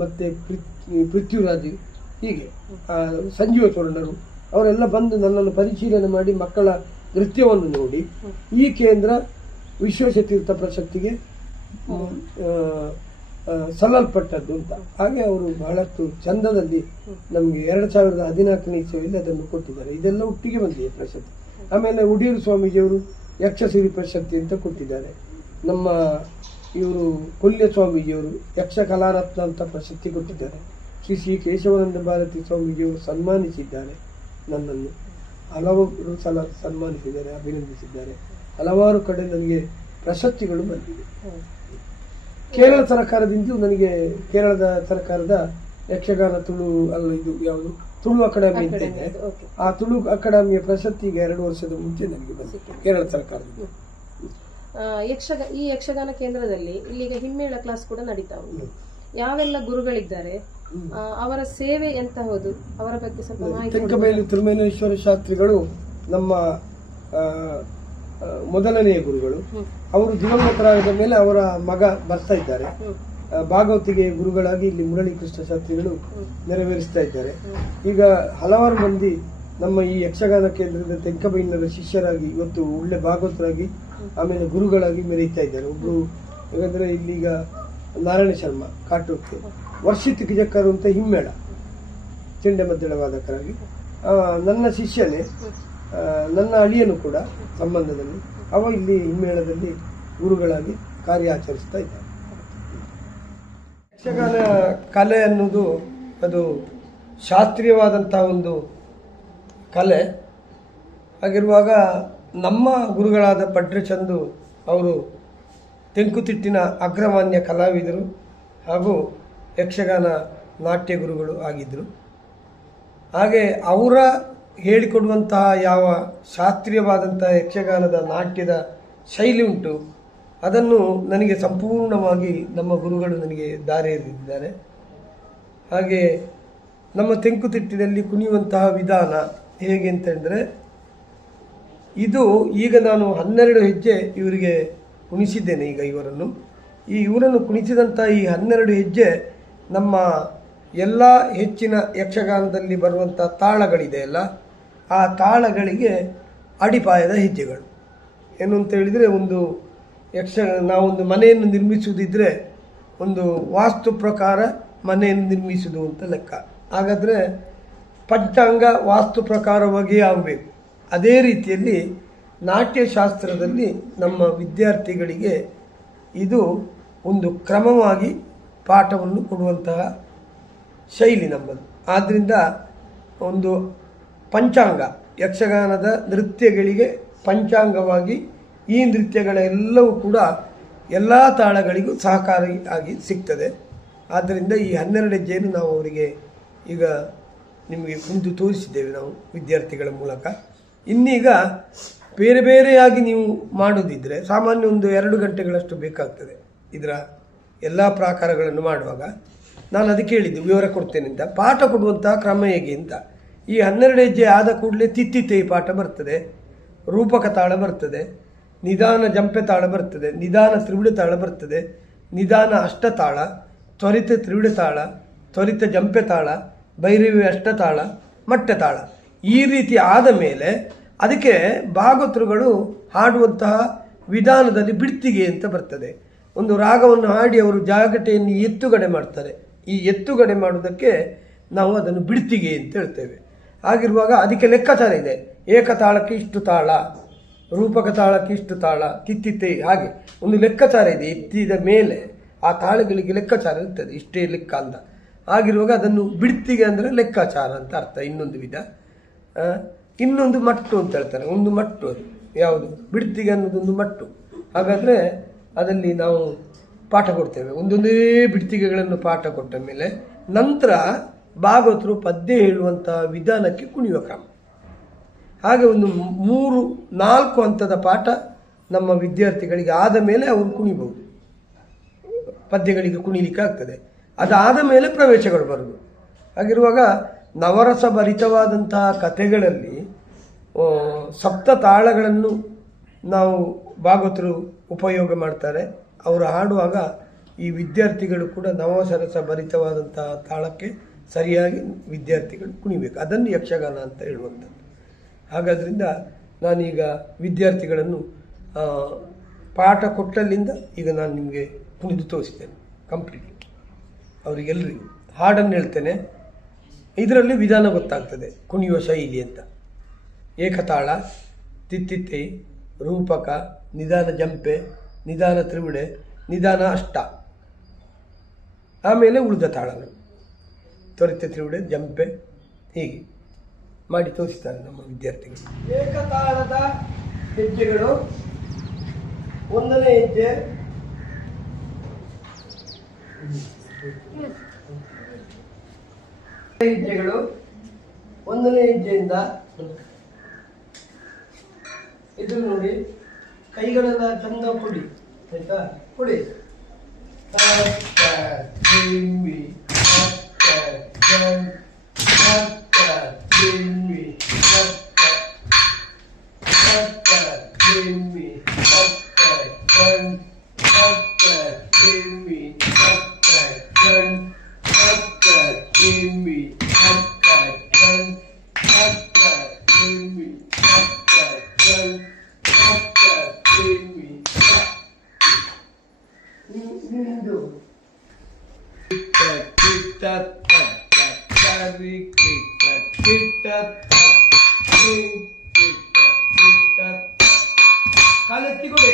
ಮತ್ತೆ ಪೃಥ್ವಿರಾಜ್, ಹೀಗೆ ಸಂಜೀವ ಚೋರಣರು ಅವರೆಲ್ಲ ಬಂದು ನನ್ನನ್ನು ಪರಿಶೀಲನೆ ಮಾಡಿ ಮಕ್ಕಳ ನೃತ್ಯವನ್ನು ನೋಡಿ ಈ ಕೇಂದ್ರ ವಿಶ್ವೇಶತೀರ್ಥ ಪ್ರಶಸ್ತಿಗೆ ಸಲ್ಲಲ್ಪಟ್ಟದ್ದು ಅಂತ. ಹಾಗೆ ಅವರು ಬಹಳಷ್ಟು ಚಂದದಲ್ಲಿ ನಮಗೆ 2014ನೇ ಇಸವಿಯಲ್ಲಿ ಅದನ್ನು ಕೊಟ್ಟಿದ್ದಾರೆ. ಇದೆಲ್ಲ ಒಟ್ಟಿಗೆ ಬಂದಿದೆ ಪ್ರಶಸ್ತಿ. ಆಮೇಲೆ ಉಡಿಯೂರು ಸ್ವಾಮೀಜಿಯವರು ಯಕ್ಷಸಿರಿ ಪ್ರಶಸ್ತಿ ಅಂತ ಕೊಟ್ಟಿದ್ದಾರೆ. ನಮ್ಮ ಇವರು ಕೊಲ್ಯ ಸ್ವಾಮೀಜಿಯವರು ಯಕ್ಷ ಕಲಾರತ್ನ ಅಂತ ಪ್ರಶಸ್ತಿ ಕೊಟ್ಟಿದ್ದಾರೆ. ಶ್ರೀ ಶ್ರೀ ಕೇಶವಾನಂದ ಭಾರತಿ ಸ್ವಾಮೀಜಿಯವರು ಸನ್ಮಾನಿಸಿದ್ದಾರೆ ನನ್ನನ್ನು, ಹಲವಾರು ಸಲ ಸನ್ಮಾನಿಸಿದ್ದಾರೆ, ಅಭಿನಂದಿಸಿದ್ದಾರೆ. ಹಲವಾರು ಕಡೆ ನನಗೆ ಪ್ರಶಸ್ತಿಗಳು ಬಂದಿವೆ. ಕೇರಳ ಸರ್ಕಾರದಿಂದ ನನಗೆ ಕೇರಳದ ಸರ್ಕಾರದ ಯಕ್ಷಗಾನ ತುಳು ಇದು ಯಾವುದು ತುಳು ಅಕಾಡೆಮಿ ಅಂತ ಇದೆ, ಆ ತುಳು ಅಕಾಡೆಮಿಯ ಪ್ರಶಸ್ತಿಗೆ 2 ವರ್ಷದ ಮುಂಚೆ ನನಗೆ ಬಂದಿತ್ತು ಕೇರಳ ಸರ್ಕಾರದಿಂದ. ಈ ಯಕ್ಷಗಾನ ಕೇಂದ್ರದಲ್ಲಿ ಇಲ್ಲಿಗ ಹಿಮ್ಮೇಳ ಕ್ಲಾಸ್ ಕೂಡ ನಡೀತಾ ಉಂಟು. ಯಾವೆಲ್ಲ ಗುರುಗಳಿದ್ದಾರೆ, ಅವರ ಸೇವೆ ಎಂತಹುದು, ಅವರ ಬಗ್ಗೆ ಸ್ವಲ್ಪ ಮಾಹಿತಿ. ತೆಂಕಬೈಲು ತಿರುಮೇನೇಶ್ವರ ಶಾಸ್ತ್ರಿಗಳು ನಮ್ಮ ಮೊದಲನೆಯ ಗುರುಗಳು. ಅವರು ದಿವಂಗತರಾದ ಮೇಲೆ ಅವರ ಮಗ ಬರ್ತಾ ಇದ್ದಾರೆ. ಭಾಗವತಿಗೆ ಗುರುಗಳಾಗಿ ಇಲ್ಲಿ ಮುರಳಿ ಕೃಷ್ಣ ಶಾಸ್ತ್ರಿಗಳು ನೆರವೇರಿಸ್ತಾ ಇದ್ದಾರೆ. ಈಗ ಹಲವಾರು ಮಂದಿ ನಮ್ಮ ಈ ಯಕ್ಷಗಾನ ಕೇಂದ್ರದ ತೆಂಕಬೈನರ ಶಿಷ್ಯರಾಗಿ ಇವತ್ತು ಒಳ್ಳೆ ಭಾಗವತರಾಗಿ ಆಮೇಲೆ ಗುರುಗಳಾಗಿ ಮೆರೀತಾ ಇದ್ದಾರೆ. ಒಬ್ರು ಯಾಕಂದ್ರೆ ಇಲ್ಲಿಗ ನಾರಾಯಣ ಶರ್ಮಾ ಕಾಟೂರ್ತಿ, ವರ್ಷಿತ್ ಕಿಜಕ್ಕರು ಅಂತ ಹಿಮ್ಮೇಳ ಚೆಂಡೆಮದ್ದಳ ವಾದಕರಾಗಿ, ನನ್ನ ಶಿಷ್ಯನೇ, ನನ್ನ ಅಳಿಯನು ಕೂಡ ಸಂಬಂಧದಲ್ಲಿ ಅವ ಇಲ್ಲಿ ಹಿಮ್ಮೇಳದಲ್ಲಿ ಗುರುಗಳಾಗಿ ಕಾರ್ಯಾಚರಿಸ್ತಾ ಇದ್ದಾರೆ. ಯಕ್ಷಗಾನ ಕಲೆ ಅನ್ನೋದು ಅದು ಶಾಸ್ತ್ರೀಯವಾದಂತಹ ಒಂದು ಕಲೆ ಆಗಿರುವಾಗ ನಮ್ಮ ಗುರುಗಳಾದ ಪಡ್ರೆಚಂದು ಅವರು ತೆಂಕುತಿಟ್ಟಿನ ಅಗ್ರಮಾನ್ಯ ಕಲಾವಿದರು ಹಾಗೂ ಯಕ್ಷಗಾನ ನಾಟ್ಯ ಗುರುಗಳು ಆಗಿದ್ದರು. ಹಾಗೆ ಅವರ ಹೇಳಿಕೊಡುವಂತಹ ಯಾವ ಶಾಸ್ತ್ರೀಯವಾದಂತಹ ಯಕ್ಷಗಾನದ ನಾಟ್ಯದ ಶೈಲಿ ಉಂಟು ಅದನ್ನು ನನಗೆ ಸಂಪೂರ್ಣವಾಗಿ ನಮ್ಮ ಗುರುಗಳು ನನಗೆ ದಾರಿ ಎರೆದಿದ್ದಾರೆ. ಹಾಗೆ ನಮ್ಮ ತೆಂಕುತಿಟ್ಟಿನಲ್ಲಿ ಕುಣಿಯುವಂತಹ ವಿಧಾನ ಹೇಗೆ ಅಂತಂದರೆ, ಇದು ಈಗ ನಾನು 12 ಹೆಜ್ಜೆ ಇವರಿಗೆ ಕುಣಿಸಿದ್ದೇನೆ. ಈಗ ಇವರನ್ನು ಕುಣಿಸಿದಂಥ ಈ 12 ಹೆಜ್ಜೆ ನಮ್ಮ ಎಲ್ಲ ಹೆಚ್ಚಿನ ಯಕ್ಷಗಾನದಲ್ಲಿ ಬರುವಂಥ ತಾಳಗಳಿದೆ ಅಲ್ಲ, ಆ ತಾಳಗಳಿಗೆ ಅಡಿಪಾಯದ ಹೆಜ್ಜೆಗಳು. ಏನು ಅಂತ ಹೇಳಿದರೆ, ನಾವೊಂದು ಮನೆಯನ್ನು ನಿರ್ಮಿಸುವುದಿದ್ರೆ ಒಂದು ವಾಸ್ತು ಪ್ರಕಾರ ಮನೆಯನ್ನು ನಿರ್ಮಿಸುವುದು ಅಂತ ಲೆಕ್ಕ. ಹಾಗಾದರೆ ಪಂಚಾಂಗ ವಾಸ್ತು ಪ್ರಕಾರವಾಗಿ ಆಗಬೇಕು. ಅದೇ ರೀತಿಯಲ್ಲಿ ನಾಟ್ಯಶಾಸ್ತ್ರದಲ್ಲಿ ನಮ್ಮ ವಿದ್ಯಾರ್ಥಿಗಳಿಗೆ ಇದು ಒಂದು ಕ್ರಮವಾಗಿ ಪಾಠವನ್ನು ಕೊಡುವಂತಹ ಶೈಲಿ ನಮ್ಮದು. ಆದ್ದರಿಂದ ಒಂದು ಪಂಚಾಂಗ, ಯಕ್ಷಗಾನದ ನೃತ್ಯಗಳಿಗೆ ಪಂಚಾಂಗವಾಗಿ ಈ ನೃತ್ಯಗಳೆಲ್ಲವೂ ಕೂಡ ಎಲ್ಲ ತಾಳಗಳಿಗೂ ಸಹಕಾರಿಯಾಗಿ ಸಿಗ್ತದೆ. ಆದ್ದರಿಂದ ಈ 12 ಹೆಜ್ಜೆಯನ್ನು ನಾವು ಅವರಿಗೆ ಈಗ ನಿಮಗೆ ಕುಂತು ತೋರಿಸಿದ್ದೇವೆ ನಾವು ವಿದ್ಯಾರ್ಥಿಗಳ ಮೂಲಕ. ಇನ್ನೀಗ ಬೇರೆ ಬೇರೆಯಾಗಿ ನೀವು ಮಾಡೋದಿದ್ದರೆ ಸಾಮಾನ್ಯ ಒಂದು 2 ಗಂಟೆಗಳಷ್ಟು ಬೇಕಾಗ್ತದೆ ಇದರ ಎಲ್ಲ ಪ್ರಾಕಾರಗಳನ್ನು ಮಾಡುವಾಗ. ನಾನು ಅದಕ್ಕೆ ಹೇಳಿದ್ದೆ, ವಿವರ ಕೊಡ್ತೇನೆ ಅಂತ. ಪಾಠ ಕೊಡುವಂತಹ ಕ್ರಮ ಹೇಗೆ ಅಂತ, ಈ 12 ಹೆಜ್ಜೆ ಆದ ಕೂಡಲೇ ತಿತ್ತಿತೇಯಿ ಪಾಠ ಬರ್ತದೆ, ರೂಪಕ ತಾಳ ಬರ್ತದೆ, ನಿಧಾನ ಜಂಪೆ ತಾಳ ಬರ್ತದೆ, ನಿಧಾನ ತ್ರಿವಿಡ ತಾಳ ಬರ್ತದೆ, ನಿಧಾನ ಅಷ್ಟತಾಳ, ತ್ವರಿತ ತ್ರಿವಿಡ ತಾಳ, ತ್ವರಿತ ಜಂಪೆ ತಾಳ, ಭೈರವಿ ಅಷ್ಟತಾಳ, ಮಟ್ಟೆ ತಾಳ. ಈ ರೀತಿ ಆದ ಮೇಲೆ ಅದಕ್ಕೆ ಭಾಗವತರುಗಳು ಹಾಡುವಂತಹ ವಿಧಾನದಲ್ಲಿ ಬಿಡ್ತಿಗೆ ಅಂತ ಬರ್ತದೆ. ಒಂದು ರಾಗವನ್ನು ಹಾಡಿ ಅವರು ಜಾಗಟೆಯನ್ನು ಎತ್ತುಗಡೆ ಮಾಡ್ತಾರೆ. ಈ ಎತ್ತುಗಡೆ ಮಾಡುವುದಕ್ಕೆ ನಾವು ಅದನ್ನು ಬಿಡ್ತಿಗೆ ಅಂತ ಹೇಳ್ತೇವೆ. ಹಾಗಿರುವಾಗ ಅದಕ್ಕೆ ಲೆಕ್ಕಾಚಾರ ಇದೆ. ಏಕತಾಳಕ್ಕೆ ಇಷ್ಟು ತಾಳ, ರೂಪಕ ತಾಳಕ್ಕೆ ಇಷ್ಟು ತಾಳ, ತಿತ್ತಿತ್ತೆ, ಹಾಗೆ ಒಂದು ಲೆಕ್ಕಾಚಾರ ಇದೆ. ಎತ್ತಿದ ಮೇಲೆ ಆ ತಾಳಗಳಿಗೆ ಲೆಕ್ಕಾಚಾರ ಇರ್ತದೆ, ಇಷ್ಟೇ ಲೆಕ್ಕ ಅಂತ. ಆಗಿರುವಾಗ ಅದನ್ನು ಬಿಡ್ತಿಗೆ ಅಂದರೆ ಲೆಕ್ಕಾಚಾರ ಅಂತ ಅರ್ಥ. ಇನ್ನೊಂದು ವಿಧ, ಇನ್ನೊಂದು ಮಟ್ಟು ಅಂತ ಹೇಳ್ತಾರೆ. ಒಂದು ಮಟ್ಟು, ಅದು ಯಾವುದು ಬಿಡ್ತಿಗೆ ಅನ್ನೋದೊಂದು ಮಟ್ಟು. ಹಾಗಾದರೆ ಅದರಲ್ಲಿ ನಾವು ಪಾಠ ಕೊಡ್ತೇವೆ. ಒಂದೊಂದೇ ಬಿಡ್ತಿಗೆಗಳನ್ನು ಪಾಠ ಕೊಟ್ಟ ಮೇಲೆ ನಂತರ ಭಾಗವತರು ಪದ್ಯ ಹೇಳುವಂಥ ವಿಧಾನಕ್ಕೆ ಕುಣಿಯುವ ಕ್ರಮ. ಹಾಗೆ ಒಂದು 3-4 ಹಂತದ ಪಾಠ ನಮ್ಮ ವಿದ್ಯಾರ್ಥಿಗಳಿಗೆ ಆದ ಮೇಲೆ ಅವರು ಕುಣಿಬಹುದು, ಪದ್ಯಗಳಿಗೆ ಕುಣಿಲಿಕ್ಕೆ ಆಗ್ತದೆ. ಅದಾದ ಮೇಲೆ ಪ್ರವೇಶಗಳು ಬರುವುದು. ಹಾಗಿರುವಾಗ ನವರಸ ಭರಿತವಾದಂತಹ ಕಥೆಗಳಲ್ಲಿ ಸಪ್ತ ತಾಳಗಳನ್ನು ನಾವು ಭಾಗವತರು ಉಪಯೋಗ ಮಾಡ್ತಾರೆ. ಅವರು ಹಾಡುವಾಗ ಈ ವಿದ್ಯಾರ್ಥಿಗಳು ಕೂಡ ನವರಸ ಭರಿತವಾದಂತಹ ತಾಳಕ್ಕೆ ಸರಿಯಾಗಿ ವಿದ್ಯಾರ್ಥಿಗಳು ಕುಣಿಬೇಕು. ಅದನ್ನು ಯಕ್ಷಗಾನ ಅಂತ ಹೇಳುವಂಥದ್ದು. ಹಾಗಾದ್ರಿಂದ ನಾನೀಗ ವಿದ್ಯಾರ್ಥಿಗಳನ್ನು ಪಾಠ ಕೊಟ್ಟಲ್ಲಿಂದ ಈಗ ನಾನು ನಿಮಗೆ ಕುಣಿದು ತೋರಿಸ್ತೇನೆ ಕಂಪ್ಲೀಟ್ಲಿ. ಅವರಿಗೆಲ್ಲರಿಗೂ ಹಾಡನ್ನು ಹೇಳ್ತೇನೆ. ಇದರಲ್ಲಿ ವಿಧಾನ ಗೊತ್ತಾಗ್ತದೆ, ಕುಣಿಯುವ ಶೈಲಿ ಅಂತ. ಏಕತಾಳ, ತಿತ್ತಿತ್ತೆ, ರೂಪಕ, ನಿಧಾನ ಜಂಪೆ, ನಿಧಾನ ತ್ರಿವಿಡೆ, ನಿಧಾನ ಅಷ್ಟ, ಆಮೇಲೆ ಉಳಿದ ತಾಳಗಳು ತ್ವರಿತ ತ್ರಿವುಡೆ ಜಂಪೆ ಹೀಗೆ ಮಾಡಿ ತೋರಿಸ್ತಾರೆ ನಮ್ಮ ವಿದ್ಯಾರ್ಥಿಗಳು. ಏಕತಾಳದ ಹೆಜ್ಜೆಗಳು. ಒಂದನೇ ಹೆಜ್ಜೆ ಹೆಜ್ಜೆಗಳು. ಒಂದನೇ ಹೆಜ್ಜೆಯಿಂದ ಇದು ನೋಡಿ, ಕೈಗಳೆಲ್ಲ ಚಂದ ಕೊಡಿ, ಆಯ್ತಾ? ಕೊಡಿ. ಕಾಲೆತ್ತಿಕೊಡಿ.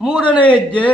ಮೂರನೇ ಹೆಜ್ಜೆ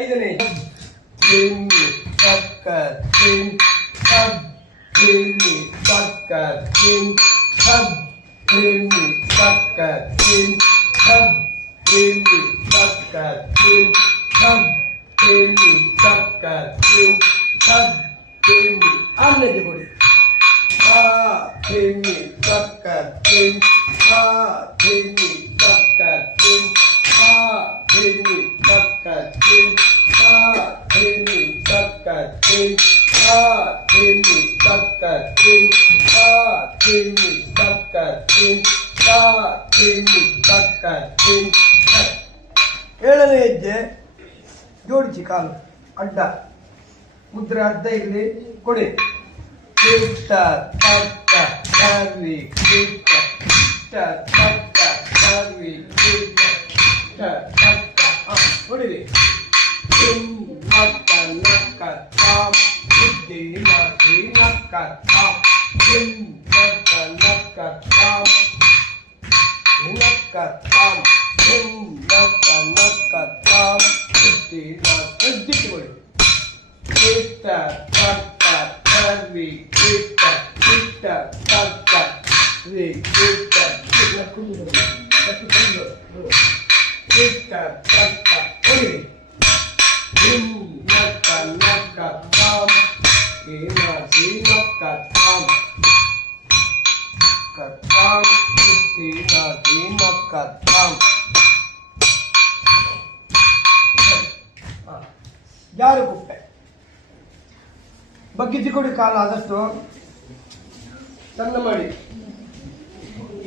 ಐದನೇ ಆಮ್ಲೆಗೆ ಕೊಡಿ. ಏಳನೇ ಹೆಜ್ಜೆ ಜೋಡಿಸಿ ಕಾಲು ಅಡ್ಡ, ಮುದ್ರೆ ಅಡ್ಡ ಇರಲಿ, ಕೊಡಿ. ಹೊಡಿರಿ. ಕನ್ನಕತ್ತಾಂ ಏನ ಜೀನ ಕತ್ತಾಂ ಕತ್ತಾಂ ಏನ ಜೀನ ಕತ್ತಾಂ. ಯಾರು ಗುಪ್ಪೆ ಬಗ್ಗಿಸಿ ಕೊಡಿ, ಕಾಲ ಆದಷ್ಟು ಚಂದ ಮಾಡಿ.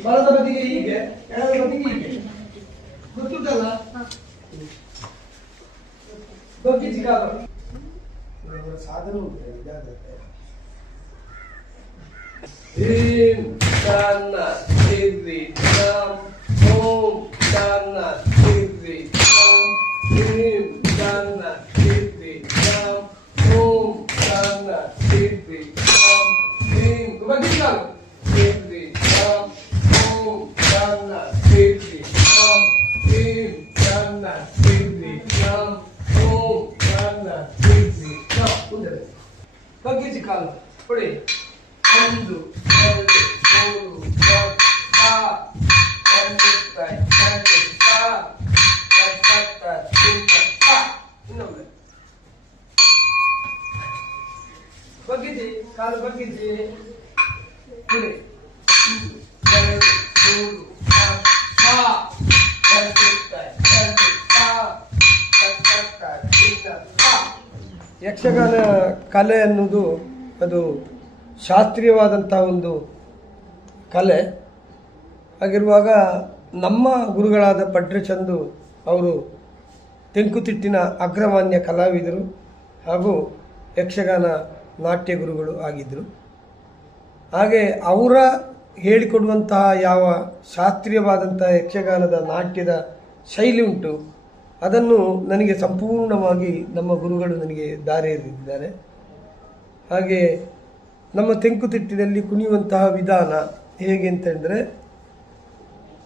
ಬಲದ ಬದಿಗೆ ಹೀಗೆ, ಎಡದ ಬದಿಗೆ ಹೀಗೆ, ಗೊತ್ತುಂಟಲ್ಲ? ಬಗ್ಗಿಸಿ ಕಾಲ. ಸಾಧನ ಉಂಟು ಜಾಗ್ರತೆ. ಹೀಂ ತನ್ನ ತಿರ್ರಿ ರಾಮ್ ಓಂ ತನ್ನ ತಿರ್ರಿ ರಾಮ್ ಹೀಂ ತನ್ನ ತಿರ್ರಿ ರಾಮ್ ಓಂ ತನ್ನ ತಿರ್ರಿ ರಾಮ್ ಹೀಂ. ಬಗ್ಗಿಸಿ ಕಾಲ. ತಿರ್ರಿ ರಾಮ್ ಓಂ ತನ್ನ ತಿರ್ರಿ ರಾಮ್ ಹೀಂ ತನ್ನ ತಿರ್ರಿ ರಾಮ್ ಓಂ ತನ್ನ ತಿರ್ರಿ ರಾಮ್. ಮುಂದೆ ಬಗ್ಗಿಸಿ ಕಾಲ ಕೊಡಿ. 1 2 3 4 ಬಗ್ಗಿಸಿ ಕಾಲು ಬಗ್ಗಿಸಿ ಕೊಡಿ. 1 2 3 ಯಕ್ಷಗಾನ ಕಲೆ ಅನ್ನೋದು ಅದು ಶಾಸ್ತ್ರೀಯವಾದಂಥ ಒಂದು ಕಲೆ ಆಗಿರುವಾಗ ನಮ್ಮ ಗುರುಗಳಾದ ಪಡ್ರೆಚಂದು ಅವರು ತೆಂಕುತಿಟ್ಟಿನ ಅಗ್ರಮಾನ್ಯ ಕಲಾವಿದರು ಹಾಗೂ ಯಕ್ಷಗಾನ ನಾಟ್ಯ ಗುರುಗಳು ಆಗಿದ್ದರು. ಹಾಗೆ ಅವರ ಹೇಳಿಕೊಡುವಂತಹ ಯಾವ ಶಾಸ್ತ್ರೀಯವಾದಂತಹ ಯಕ್ಷಗಾನದ ನಾಟ್ಯದ ಶೈಲಿ ಉಂಟು ಅದನ್ನು ನನಗೆ ಸಂಪೂರ್ಣವಾಗಿ ನಮ್ಮ ಗುರುಗಳು ನನಗೆ ದಾರಿ ಎರೆದಿದ್ದಾರೆ. ಹಾಗೆ ನಮ್ಮ ತೆಂಕುತಿಟ್ಟಿನಲ್ಲಿ ಕುಣಿಯುವಂತಹ ವಿಧಾನ ಹೇಗೆ ಅಂತಂದರೆ,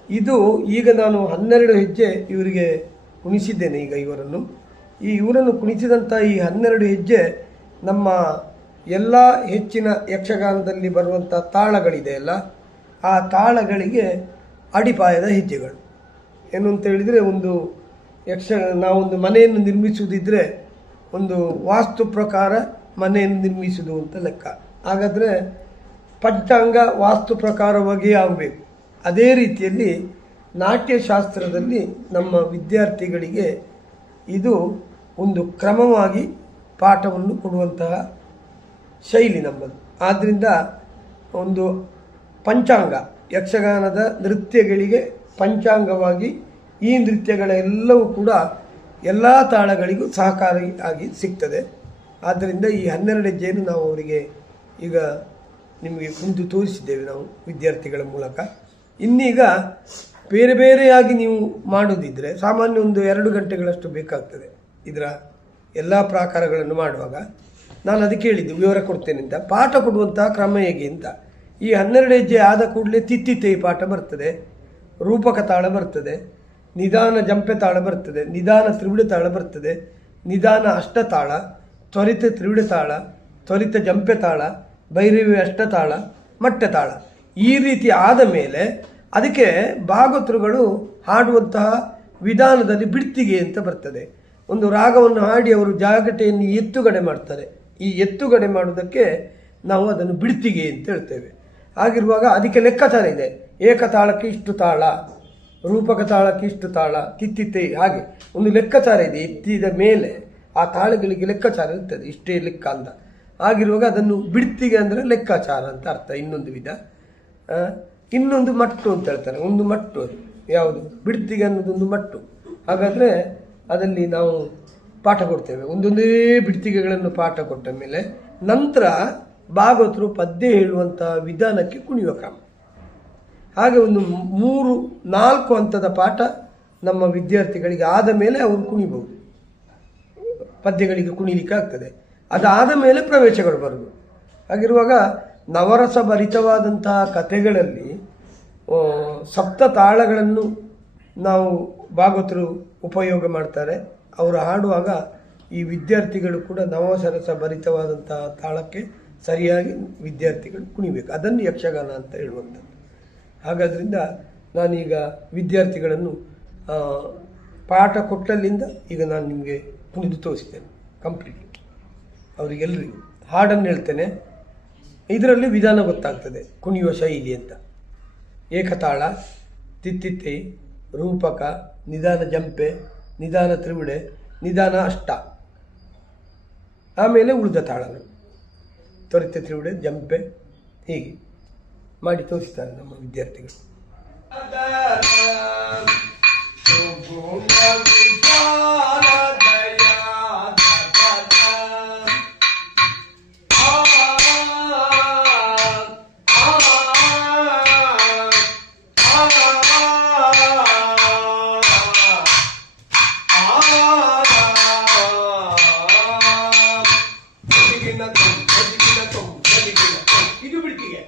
ಇದು ಈಗ ನಾನು 12 ಹೆಜ್ಜೆ ಇವರಿಗೆ ಕುಣಿಸಿದ್ದೇನೆ. ಈಗ ಇವರನ್ನು ಕುಣಿಸಿದಂಥ ಈ 12 ಹೆಜ್ಜೆ ನಮ್ಮ ಎಲ್ಲ ಹೆಚ್ಚಿನ ಯಕ್ಷಗಾನದಲ್ಲಿ ಬರುವಂಥ ತಾಳಗಳಿದೆಯಲ್ಲ, ಆ ತಾಳಗಳಿಗೆ ಅಡಿಪಾಯದ ಹೆಜ್ಜೆಗಳು. ಏನು ಅಂತ ಹೇಳಿದರೆ, ನಾವೊಂದು ಮನೆಯನ್ನು ನಿರ್ಮಿಸುವುದಿದ್ರೆ ಒಂದು ವಾಸ್ತು ಪ್ರಕಾರ ಮನೆಯನ್ನು ನಿರ್ಮಿಸುವುದು ಅಂತ ಲೆಕ್ಕ. ಹಾಗಾದರೆ ಪಂಚಾಂಗ ವಾಸ್ತು ಪ್ರಕಾರವಾಗಿ ಆಗಬೇಕು. ಅದೇ ರೀತಿಯಲ್ಲಿ ನಾಟ್ಯಶಾಸ್ತ್ರದಲ್ಲಿ ನಮ್ಮ ವಿದ್ಯಾರ್ಥಿಗಳಿಗೆ ಇದು ಒಂದು ಕ್ರಮವಾಗಿ ಪಾಠವನ್ನು ಕೊಡುವಂತಹ ಶೈಲಿ ನಮ್ಮದು. ಆದ್ದರಿಂದ ಒಂದು ಪಂಚಾಂಗ ಯಕ್ಷಗಾನದ ನೃತ್ಯಗಳಿಗೆ ಪಂಚಾಂಗವಾಗಿ ಈ ನೃತ್ಯಗಳೆಲ್ಲವೂ ಕೂಡ ಎಲ್ಲ ತಾಳಗಳಿಗೂ ಸಹಕಾರಿಯಾಗಿ ಸಿಗ್ತದೆ. ಆದ್ದರಿಂದ ಈ 12 ಹೆಜ್ಜೆಯನ್ನು ನಾವು ಅವರಿಗೆ ಈಗ ನಿಮಗೆ ಕುಂದು ತೋರಿಸಿದ್ದೇವೆ ನಾವು ವಿದ್ಯಾರ್ಥಿಗಳ ಮೂಲಕ. ಇನ್ನೀಗ ಬೇರೆ ಬೇರೆಯಾಗಿ ನೀವು ಮಾಡೋದಿದ್ದರೆ ಸಾಮಾನ್ಯ ಒಂದು 2 ಗಂಟೆಗಳಷ್ಟು ಬೇಕಾಗ್ತದೆ ಇದರ ಎಲ್ಲ ಪ್ರಾಕಾರಗಳನ್ನು ಮಾಡುವಾಗ. ನಾನು ಅದಕ್ಕೆ ಹೇಳಿದ್ದು ವಿವರ ಕೊಡ್ತೇನೆ ಅಂತ. ಪಾಠ ಕೊಡುವಂತಹ ಕ್ರಮ ಹೇಗೆ ಅಂತ, ಈ 12 ಹೆಜ್ಜೆ ಆದ ಕೂಡಲೇ ತಿತ್ತಿತೈ ಪಾಠ ಬರ್ತದೆ, ರೂಪಕ ತಾಳ ಬರ್ತದೆ, ನಿಧಾನ ಜಂಪೆ ತಾಳ ಬರ್ತದೆ, ನಿಧಾನ ತ್ರಿವಿಡ ತಾಳ ಬರ್ತದೆ, ನಿಧಾನ ಅಷ್ಟತಾಳ, ತ್ವರಿತ ತ್ರಿವಿಡ ತಾಳ, ತ್ವರಿತ ಜಂಪೆ ತಾಳ, ಭೈರವಿ ಅಷ್ಟತಾಳ, ಮಟ್ಟೆ ತಾಳ. ಈ ರೀತಿ ಆದ ಮೇಲೆ ಅದಕ್ಕೆ ಭಾಗವತರುಗಳು ಹಾಡುವಂತಹ ವಿಧಾನದಲ್ಲಿ ಬಿಡ್ತಿಗೆ ಅಂತ ಬರ್ತದೆ. ಒಂದು ರಾಗವನ್ನು ಹಾಡಿ ಅವರು ಜಾಗಟೆಯನ್ನು ಎತ್ತುಗಡೆ ಮಾಡ್ತಾರೆ. ಈ ಎತ್ತುಗಡೆ ಮಾಡುವುದಕ್ಕೆ ನಾವು ಅದನ್ನು ಬಿಡ್ತಿಗೆ ಅಂತ ಹೇಳ್ತೇವೆ. ಹಾಗಿರುವಾಗ ಅದಕ್ಕೆ ಲೆಕ್ಕಾಚಾರ ಇದೆ. ಏಕತಾಳಕ್ಕೆ ಇಷ್ಟು ತಾಳ, ರೂಪಕ ತಾಳಕ್ಕೆ ಇಷ್ಟು ತಾಳ, ತಿತ್ತಿತ್ತೈ, ಹಾಗೆ ಒಂದು ಲೆಕ್ಕಾಚಾರ ಇದೆ. ಎತ್ತಿದ ಮೇಲೆ ಆ ತಾಳಗಳಿಗೆ ಲೆಕ್ಕಾಚಾರ ಇರ್ತದೆ, ಇಷ್ಟೇ ಲೆಕ್ಕ ಅಂತ. ಆಗಿರುವಾಗ ಅದನ್ನು ಬಿಡ್ತಿಗೆ ಅಂದರೆ ಲೆಕ್ಕಾಚಾರ ಅಂತ ಅರ್ಥ. ಇನ್ನೊಂದು ವಿಧ, ಇನ್ನೊಂದು ಮಟ್ಟು ಅಂತ ಹೇಳ್ತಾರೆ. ಒಂದು ಮಟ್ಟು, ಅದು ಯಾವುದು ಬಿಡ್ತಿಗೆ ಅನ್ನೋದೊಂದು ಮಟ್ಟು. ಹಾಗಾದರೆ ಅದರಲ್ಲಿ ನಾವು ಪಾಠ ಕೊಡ್ತೇವೆ. ಒಂದೊಂದೇ ಬಿಡ್ತಿಗೆಗಳನ್ನು ಪಾಠ ಕೊಟ್ಟ ಮೇಲೆ ನಂತರ ಭಾಗವತರು ಪದ್ಯ ಹೇಳುವಂಥ ವಿಧಾನಕ್ಕೆ ಕುಣಿಯುವ ಕ್ರಮ. ಹಾಗೆ ಒಂದು 3-4 ಹಂತದ ಪಾಠ ನಮ್ಮ ವಿದ್ಯಾರ್ಥಿಗಳಿಗೆ ಆದ ಮೇಲೆ ಅವರು ಕುಣಿಬಹುದು, ಪದ್ಯಗಳಿಗೆ ಕುಣಿಲಿಕ್ಕೆ ಆಗ್ತದೆ. ಅದಾದ ಮೇಲೆ ಪ್ರವೇಶಗಳು ಬರುವುದು. ಹಾಗಿರುವಾಗ ನವರಸ ಭರಿತವಾದಂತಹ ಕಥೆಗಳಲ್ಲಿ ಸಪ್ತ ತಾಳಗಳನ್ನು ನಾವು ಭಾಗವತರು ಉಪಯೋಗ ಮಾಡ್ತಾರೆ. ಅವರು ಹಾಡುವಾಗ ಈ ವಿದ್ಯಾರ್ಥಿಗಳು ಕೂಡ ನವರಸ ಭರಿತವಾದಂತಹ ತಾಳಕ್ಕೆ ಸರಿಯಾಗಿ ವಿದ್ಯಾರ್ಥಿಗಳು ಕುಣಿಬೇಕು. ಅದನ್ನು ಯಕ್ಷಗಾನ ಅಂತ ಹೇಳುವಂಥದ್ದು. ಹಾಗಾದ್ರಿಂದ ನಾನೀಗ ವಿದ್ಯಾರ್ಥಿಗಳನ್ನು ಪಾಠ ಕೊಟ್ಟಲ್ಲಿಂದ ಈಗ ನಾನು ನಿಮಗೆ ಕುಣಿದು ತೋರಿಸ್ತೇನೆ ಕಂಪ್ಲೀಟ್. ಅವರಿಗೆಲ್ಲರಿಗೂ ಹಾಡನ್ನು ಹೇಳ್ತೇನೆ. ಇದರಲ್ಲಿ ವಿಧಾನ ಗೊತ್ತಾಗ್ತದೆ, ಕುಣಿಯುವ ಶೈಲಿ ಅಂತ. ಏಕತಾಳ, ತಿತ್ತಿತ್ತಿ, ರೂಪಕ, ನಿಧಾನ ಜಂಪೆ, ನಿಧಾನ ತ್ರಿವಿಡೆ, ನಿಧಾನ ಅಷ್ಟ, ಆಮೇಲೆ ಉಳಿದ ತಾಳಗಳು ತ್ವರಿತ ತ್ರಿವಿಡೆ, ಜಂಪೆ, ಹೀಗೆ ಮಾಡಿ ತೋರಿಸ್ತಾರೆ ನಮ್ಮ ವಿದ್ಯಾರ್ಥಿಗಳು. ಇದು ಬಿಡ್ತಿಗೆ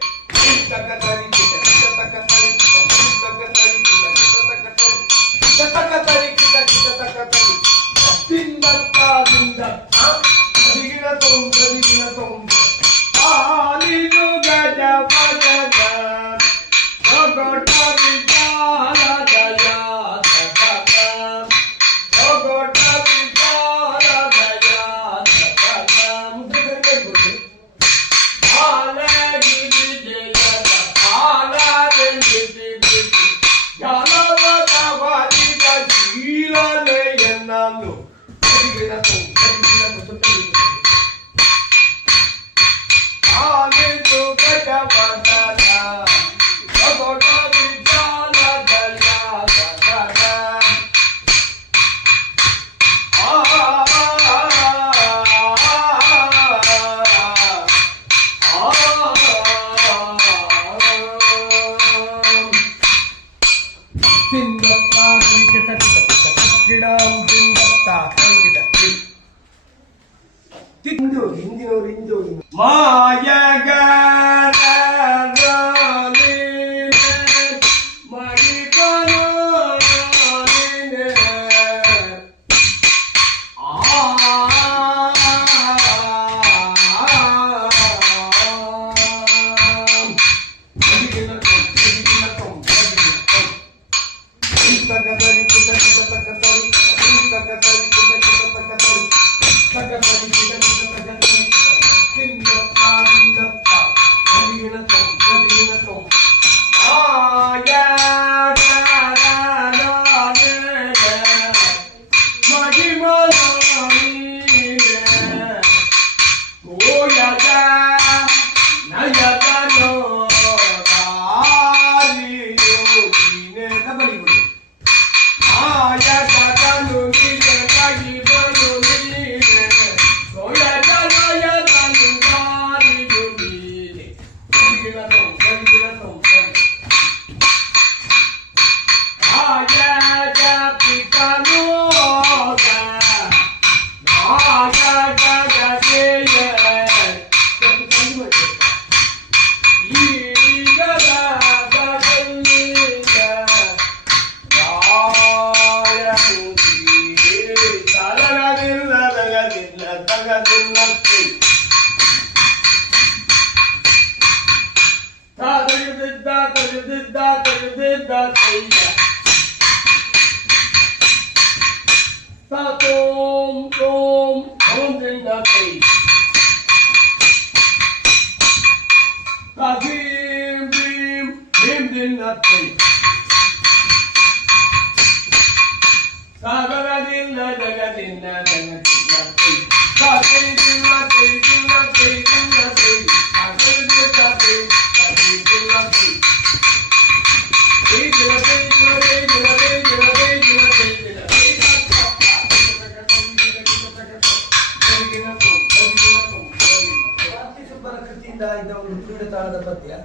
ಇದ್ದ ಒಂದು ಕ್ರೀಡೆ ತಾಳದ ಪದ್ಯ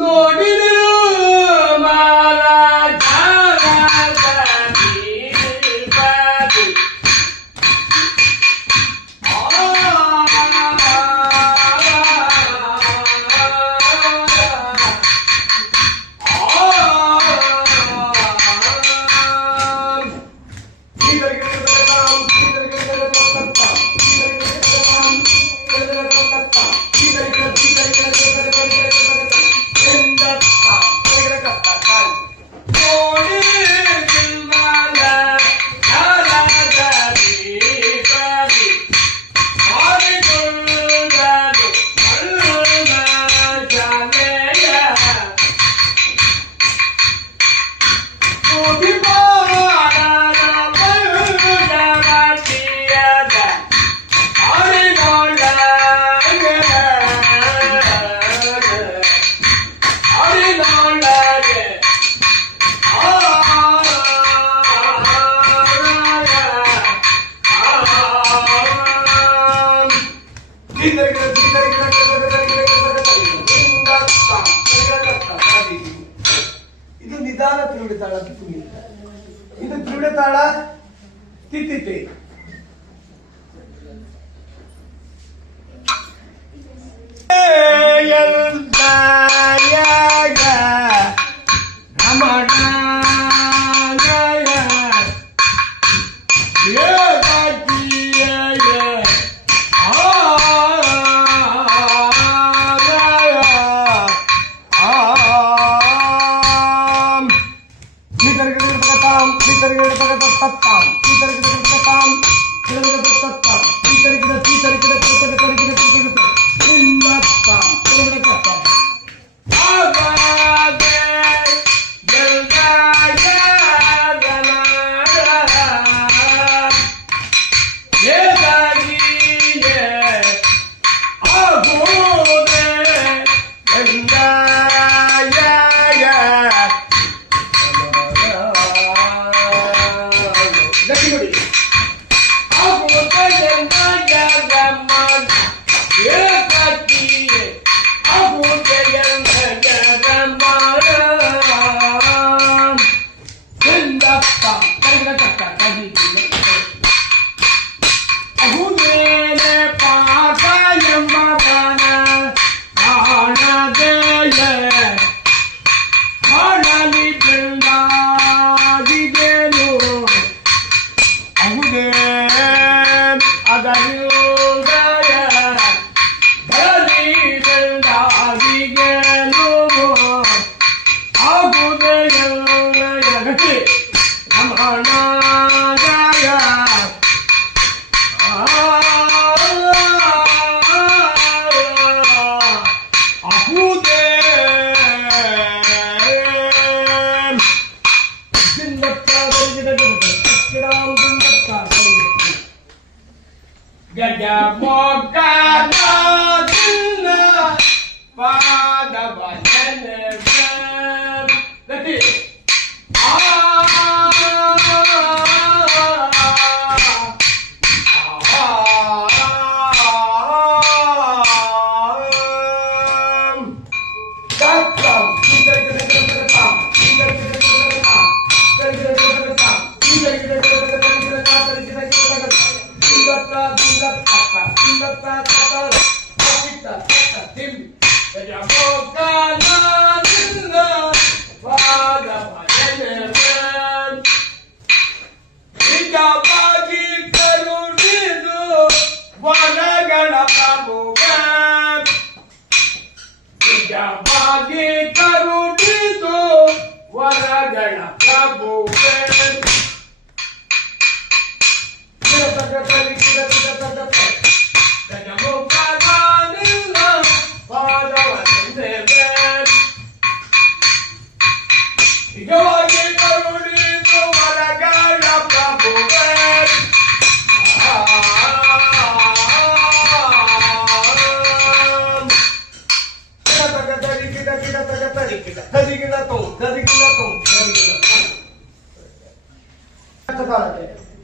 ನೋಡಿದರು ನಿಧಾನ ತ್ರಿವಿಡ ತಾಳ ಕುಣಿ. ಇದು ತ್ರಿವಿಡ ತಾಳ ತಿತ್ತಿತ್ತೆ.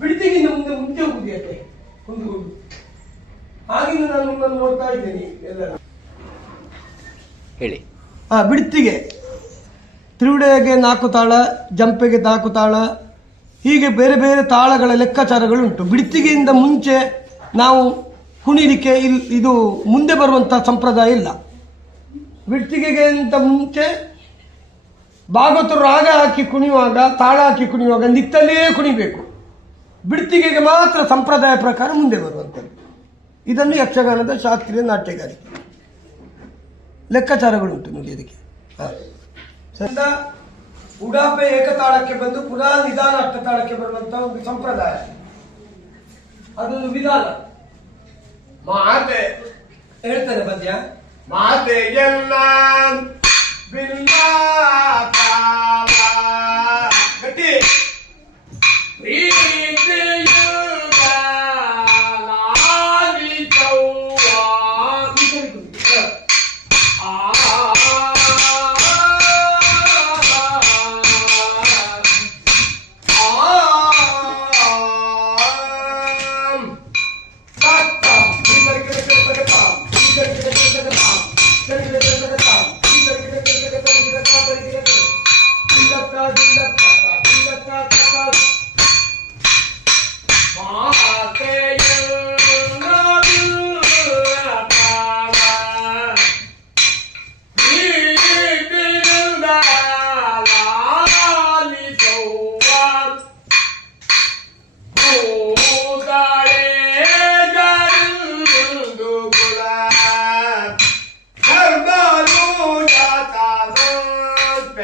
ಬಿಡ್ತಿಗಿಂತ ಮುಂದೆ ಮುಂದೆ ಹೋಗುದಿಯತ್ತೆ ಕುಂದುಕೊಂಡು. ಆಗಿಂದ ನಾನು ನಿಮ್ಮನ್ನು ನೋಡ್ತಾ ಇದ್ದೇನೆ ಎಲ್ಲರ. ಹೇಳಿ. ಬಿಡ್ತಿಗೆ ತ್ರಿವಿಡೆಗೆ 4 ತಾಳ, ಜಂಪೆಗೆ 4 ತಾಳ, ಹೀಗೆ ಬೇರೆ ಬೇರೆ ತಾಳಗಳ ಲೆಕ್ಕಾಚಾರಗಳುಂಟು. ಬಿಡ್ತಿಗೆಯಿಂದ ಮುಂಚೆ ನಾವು ಕುಣಿಲಿಕ್ಕೆ ಇದು ಮುಂದೆ ಬರುವಂತಹ ಸಂಪ್ರದಾಯ ಇಲ್ಲ. ಬಿಡ್ತಿಗೆಗಿಂತ ಮುಂಚೆ ಭಾಗವತರು ರಾಗ ಹಾಕಿ ಕುಣಿಯುವಾಗ, ತಾಳ ಹಾಕಿ ಕುಣಿಯುವಾಗ ನಿತ್ತಲ್ಲೇ ಕುಣಿಬೇಕು. ಬಿಡ್ತಿಗೆಗೆ ಮಾತ್ರ ಸಂಪ್ರದಾಯ ಪ್ರಕಾರ ಮುಂದೆ ಬರುವಂಥದ್ದು. ಇದನ್ನು ಯಕ್ಷಗಾನದ ಶಾಸ್ತ್ರೀಯ ನಾಟ್ಯಗಾರಿಕೆ ಲೆಕ್ಕಾಚಾರಗಳುಂಟು ನೋಡಿ ಅದಕ್ಕೆ. ಉಡಾಪೆ ಏಕತಾಳಕ್ಕೆ ಬಂದು ಪುನಃ ನಿಧಾನ ಅಷ್ಟತಾಳಕ್ಕೆ ಬರುವಂತಹ ಒಂದು ಸಂಪ್ರದಾಯ, ಅದೊಂದು ವಿಧಾನ. ಮಾತೆ ಹೇಳ್ತೇನೆ ಪದ್ಯ. ಮಾತೆ ಎಲ್ಲ ಗಟ್ಟಿ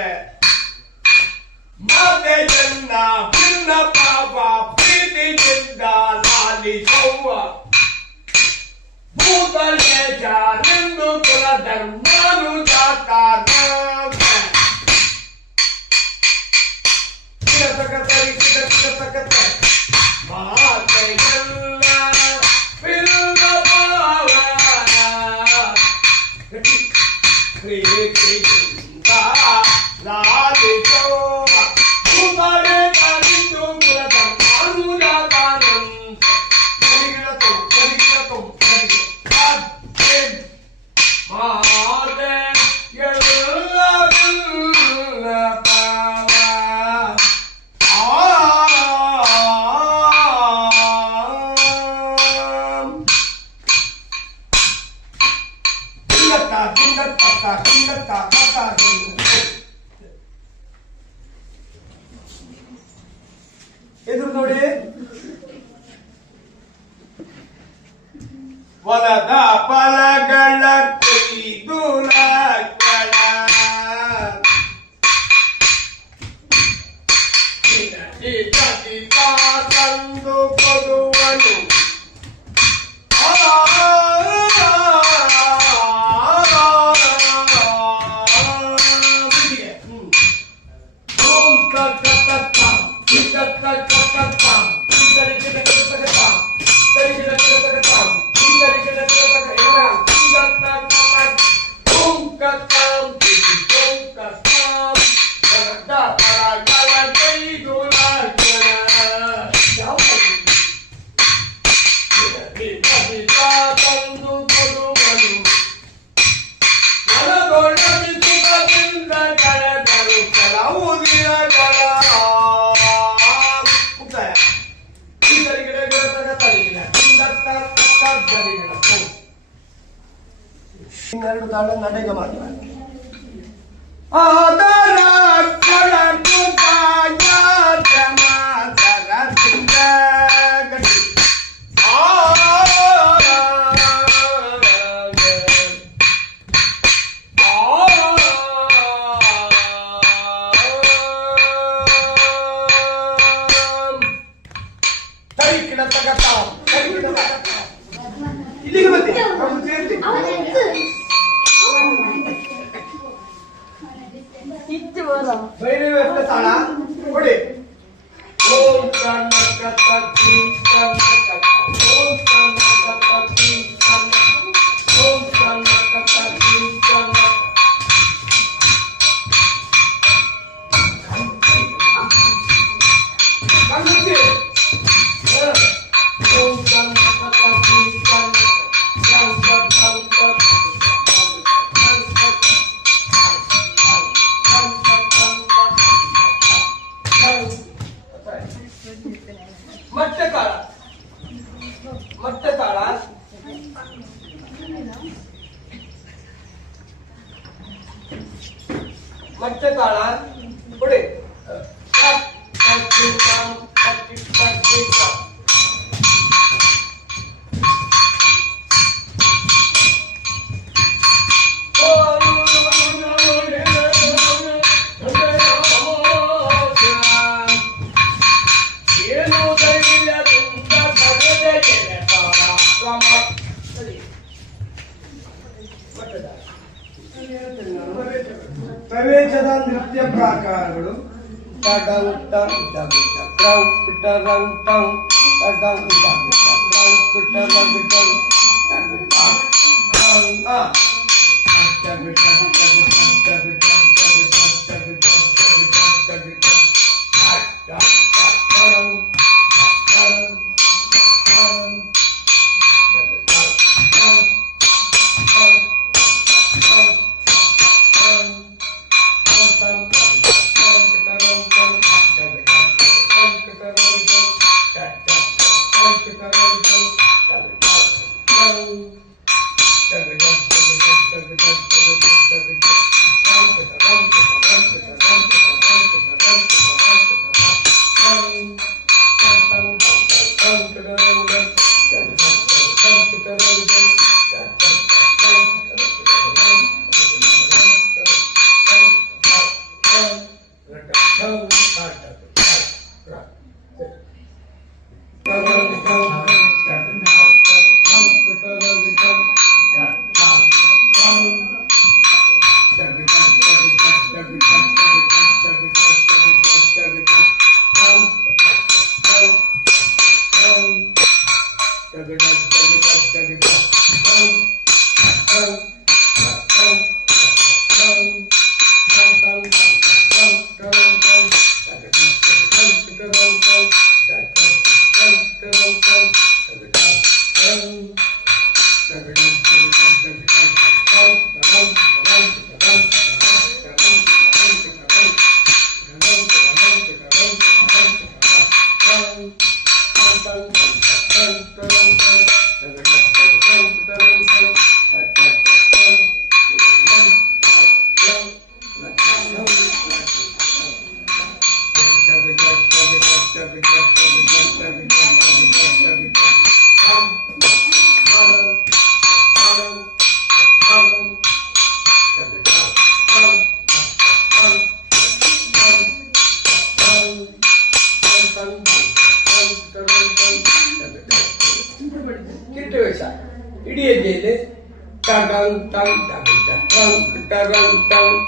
ಮಾತೆ ಮಾತೆಯನ್ನ ಭಿನ್ನ ಪಾಪ ಪ್ರೀತಿಯಿಂದ ಲಾಲಿಸವ್ವ ಭೂತಲೇಶ ನಿಂದು ಕುಲ ಧರ್ಮನು ಜಾತಾನ ಮಾತೆಯನ್ನ ಭಿನ್ನ ಪಾವ ಪ್ರೀತಿಯಿಂದ ಲಾಲಿಸವ್ವ ಭೂತಲೇಶ ನಿಂದು ಕುಲ ಧರ್ಮನು ಜಾತಾನಂತ ಎದುರು ನೋಡಿ. ಹೊಲದ ಫಲಗಳ ಕೊಯ್ದು ಲಕ್ಕಳ ತಂದು ಕೊಡುವನು ತಂದು ಕೊಡುವನು ಹೊಲದೊಳಗಿಸುವುದರಿಂದ ಕಳೆದರು ಕೆಲವು ದಿನಗಳ ಮುಕ್ತಾಯ. ಇನ್ನೆರಡು ತಾಳ ನಡೆಗೆ ಮಾತ್ರ. ಆದರ ಕೊಳಕು ಕಾಯಾದ ಮಾತರ ಸುಂದ ಗಟ್ಟಿ ಇಲ್ಲಿಗೆ ಬನ್ನಿ, ನಾವು ಸೇರ್ತೀವಿ. ಭೈರವಿ ಅಷ್ಟ ತಾಳ ಕೊಡಿ. ಓಂ ಕನ್ನಡ ಓಂ ಮತ್ತೆ ತಾಳ ಮತ್ತೆ ತಾಳ ಮತ್ತೆ ತಾಳ ಕೊಡಿ. ಪ್ರವೇಶದ ನೃತ್ಯ ಪ್ರಾಕಾರಗಳು ಟಡೌ ಟಂ ಟಂ ಟಂ ಟಡೌ ಟಂ ಟಡೌ ಟಂ ಟಂ ಟಡೌ ಟಂ ಕಿರೀಟ ವೇಷ ಇಡೀ ಹೆಜ್ಜೆಯಲ್ಲಿ ಟಂಗ್ ಟಂಗ್ ಟಂಗ್ ಟಂಗ್ ಟಂಗ್ ಟಂಗ್ ಟಂಗ್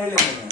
ಹೇಳಿ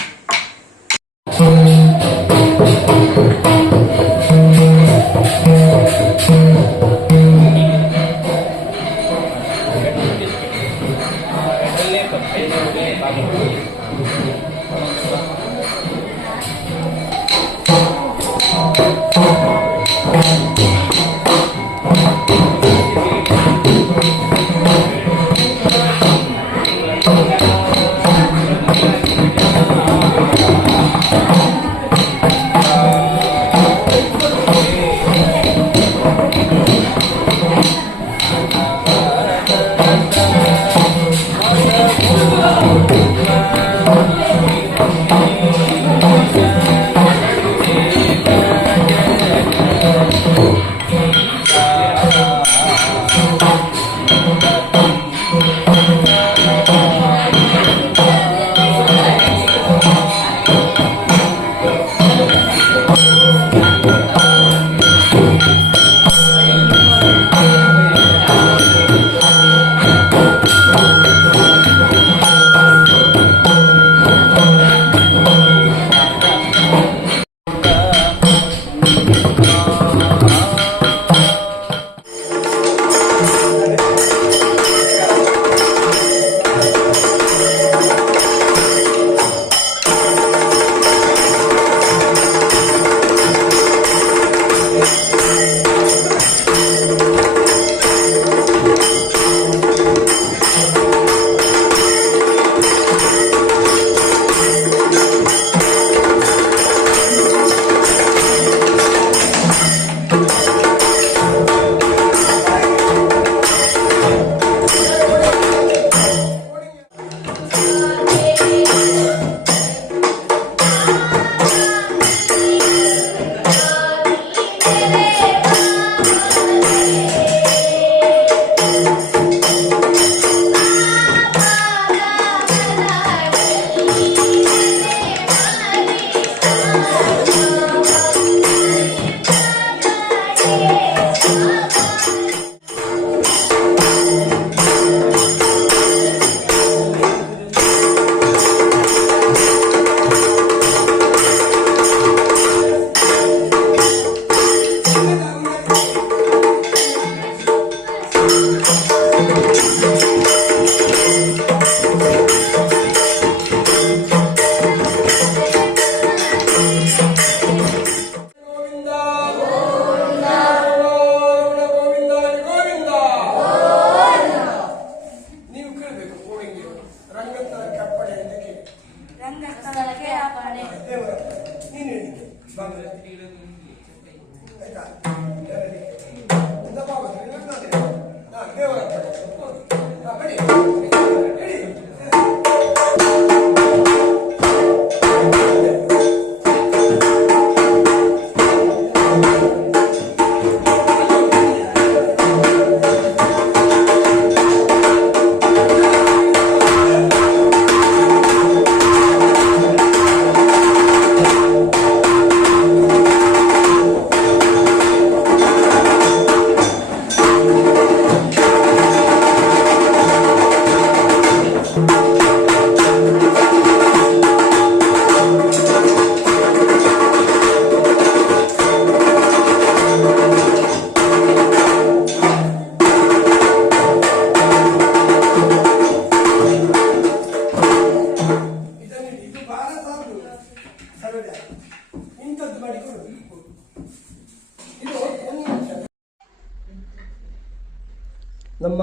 ನಮ್ಮ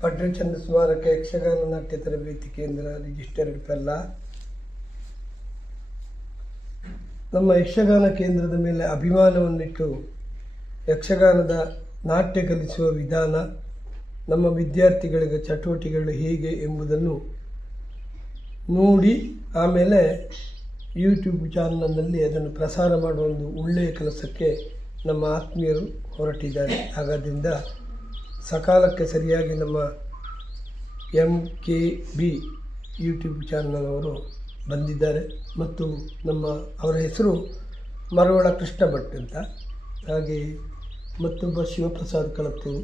ಪಟ್ಟಣಚಂದ್ರ ಸ್ಮಾರಕ ಯಕ್ಷಗಾನ ನಾಟ್ಯ ತರಬೇತಿ ಕೇಂದ್ರ ರಿಜಿಸ್ಟರ್ಡ್ ಪೆಲ್ಲ ನಮ್ಮ ಯಕ್ಷಗಾನ ಕೇಂದ್ರದ ಮೇಲೆ ಅಭಿಮಾನವನ್ನಿಟ್ಟು ಯಕ್ಷಗಾನದ ನಾಟ್ಯ ಕಲಿಸುವ ವಿಧಾನ, ನಮ್ಮ ವಿದ್ಯಾರ್ಥಿಗಳಿಗೆ ಚಟುವಟಿಕೆಗಳು ಹೇಗೆ ಎಂಬುದನ್ನು ನೋಡಿ ಆಮೇಲೆ ಯೂಟ್ಯೂಬ್ ಚಾನಲ್ನಲ್ಲಿ ಅದನ್ನು ಪ್ರಸಾರ ಮಾಡುವ ಒಂದು ಒಳ್ಳೆಯ ಕೆಲಸಕ್ಕೆ ನಮ್ಮ ಆತ್ಮೀಯರು ಹೊರಟಿದ್ದಾರೆ. ಹಾಗಾದ್ದರಿಂದ ಸಕಾಲಕ್ಕೆ ಸರಿಯಾಗಿ ನಮ್ಮ MKB ಯೂಟ್ಯೂಬ್ ಚಾನಲ್ನವರು ಬಂದಿದ್ದಾರೆ ಮತ್ತು ಅವರ ಹೆಸರು ಮರವಳ ಕೃಷ್ಣ ಭಟ್ ಅಂತ, ಹಾಗೆ ಮತ್ತೊಬ್ಬ ಶಿವಪ್ರಸಾದ್ ಕಳತ್ತೂರು,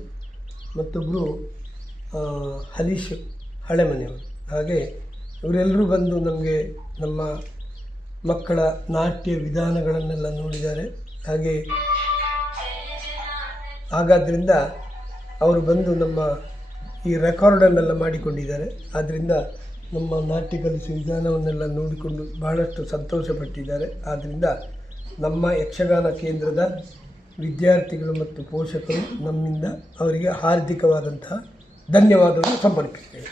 ಮತ್ತೊಬ್ಬರು ಹರೀಶ್ ಹಳೆಮನೆಯವರು. ಹಾಗೆ ಇವರೆಲ್ಲರೂ ಬಂದು ನಮಗೆ ನಮ್ಮ ಮಕ್ಕಳ ನಾಟ್ಯ ವಿಧಾನಗಳನ್ನೆಲ್ಲ ನೋಡಿದ್ದಾರೆ. ಹಾಗಾದ್ರಿಂದ ಅವರು ಬಂದು ನಮ್ಮ ಈ ರೆಕಾರ್ಡನ್ನೆಲ್ಲ ಮಾಡಿಕೊಂಡಿದ್ದಾರೆ. ಆದ್ದರಿಂದ ನಮ್ಮ ನಾಟ್ಯ ಕಲಿಸುವ ವಿಧಾನವನ್ನೆಲ್ಲ ನೋಡಿಕೊಂಡು ಬಹಳಷ್ಟು ಸಂತೋಷಪಟ್ಟಿದ್ದಾರೆ. ಆದ್ದರಿಂದ ನಮ್ಮ ಯಕ್ಷಗಾನ ಕೇಂದ್ರದ ವಿದ್ಯಾರ್ಥಿಗಳು ಮತ್ತು ಪೋಷಕರು ನಮ್ಮಿಂದ ಅವರಿಗೆ ಹಾರ್ದಿಕವಾದಂತಹ ಧನ್ಯವಾದವನ್ನು ಸಮರ್ಪಿಸ್ತೇವೆ.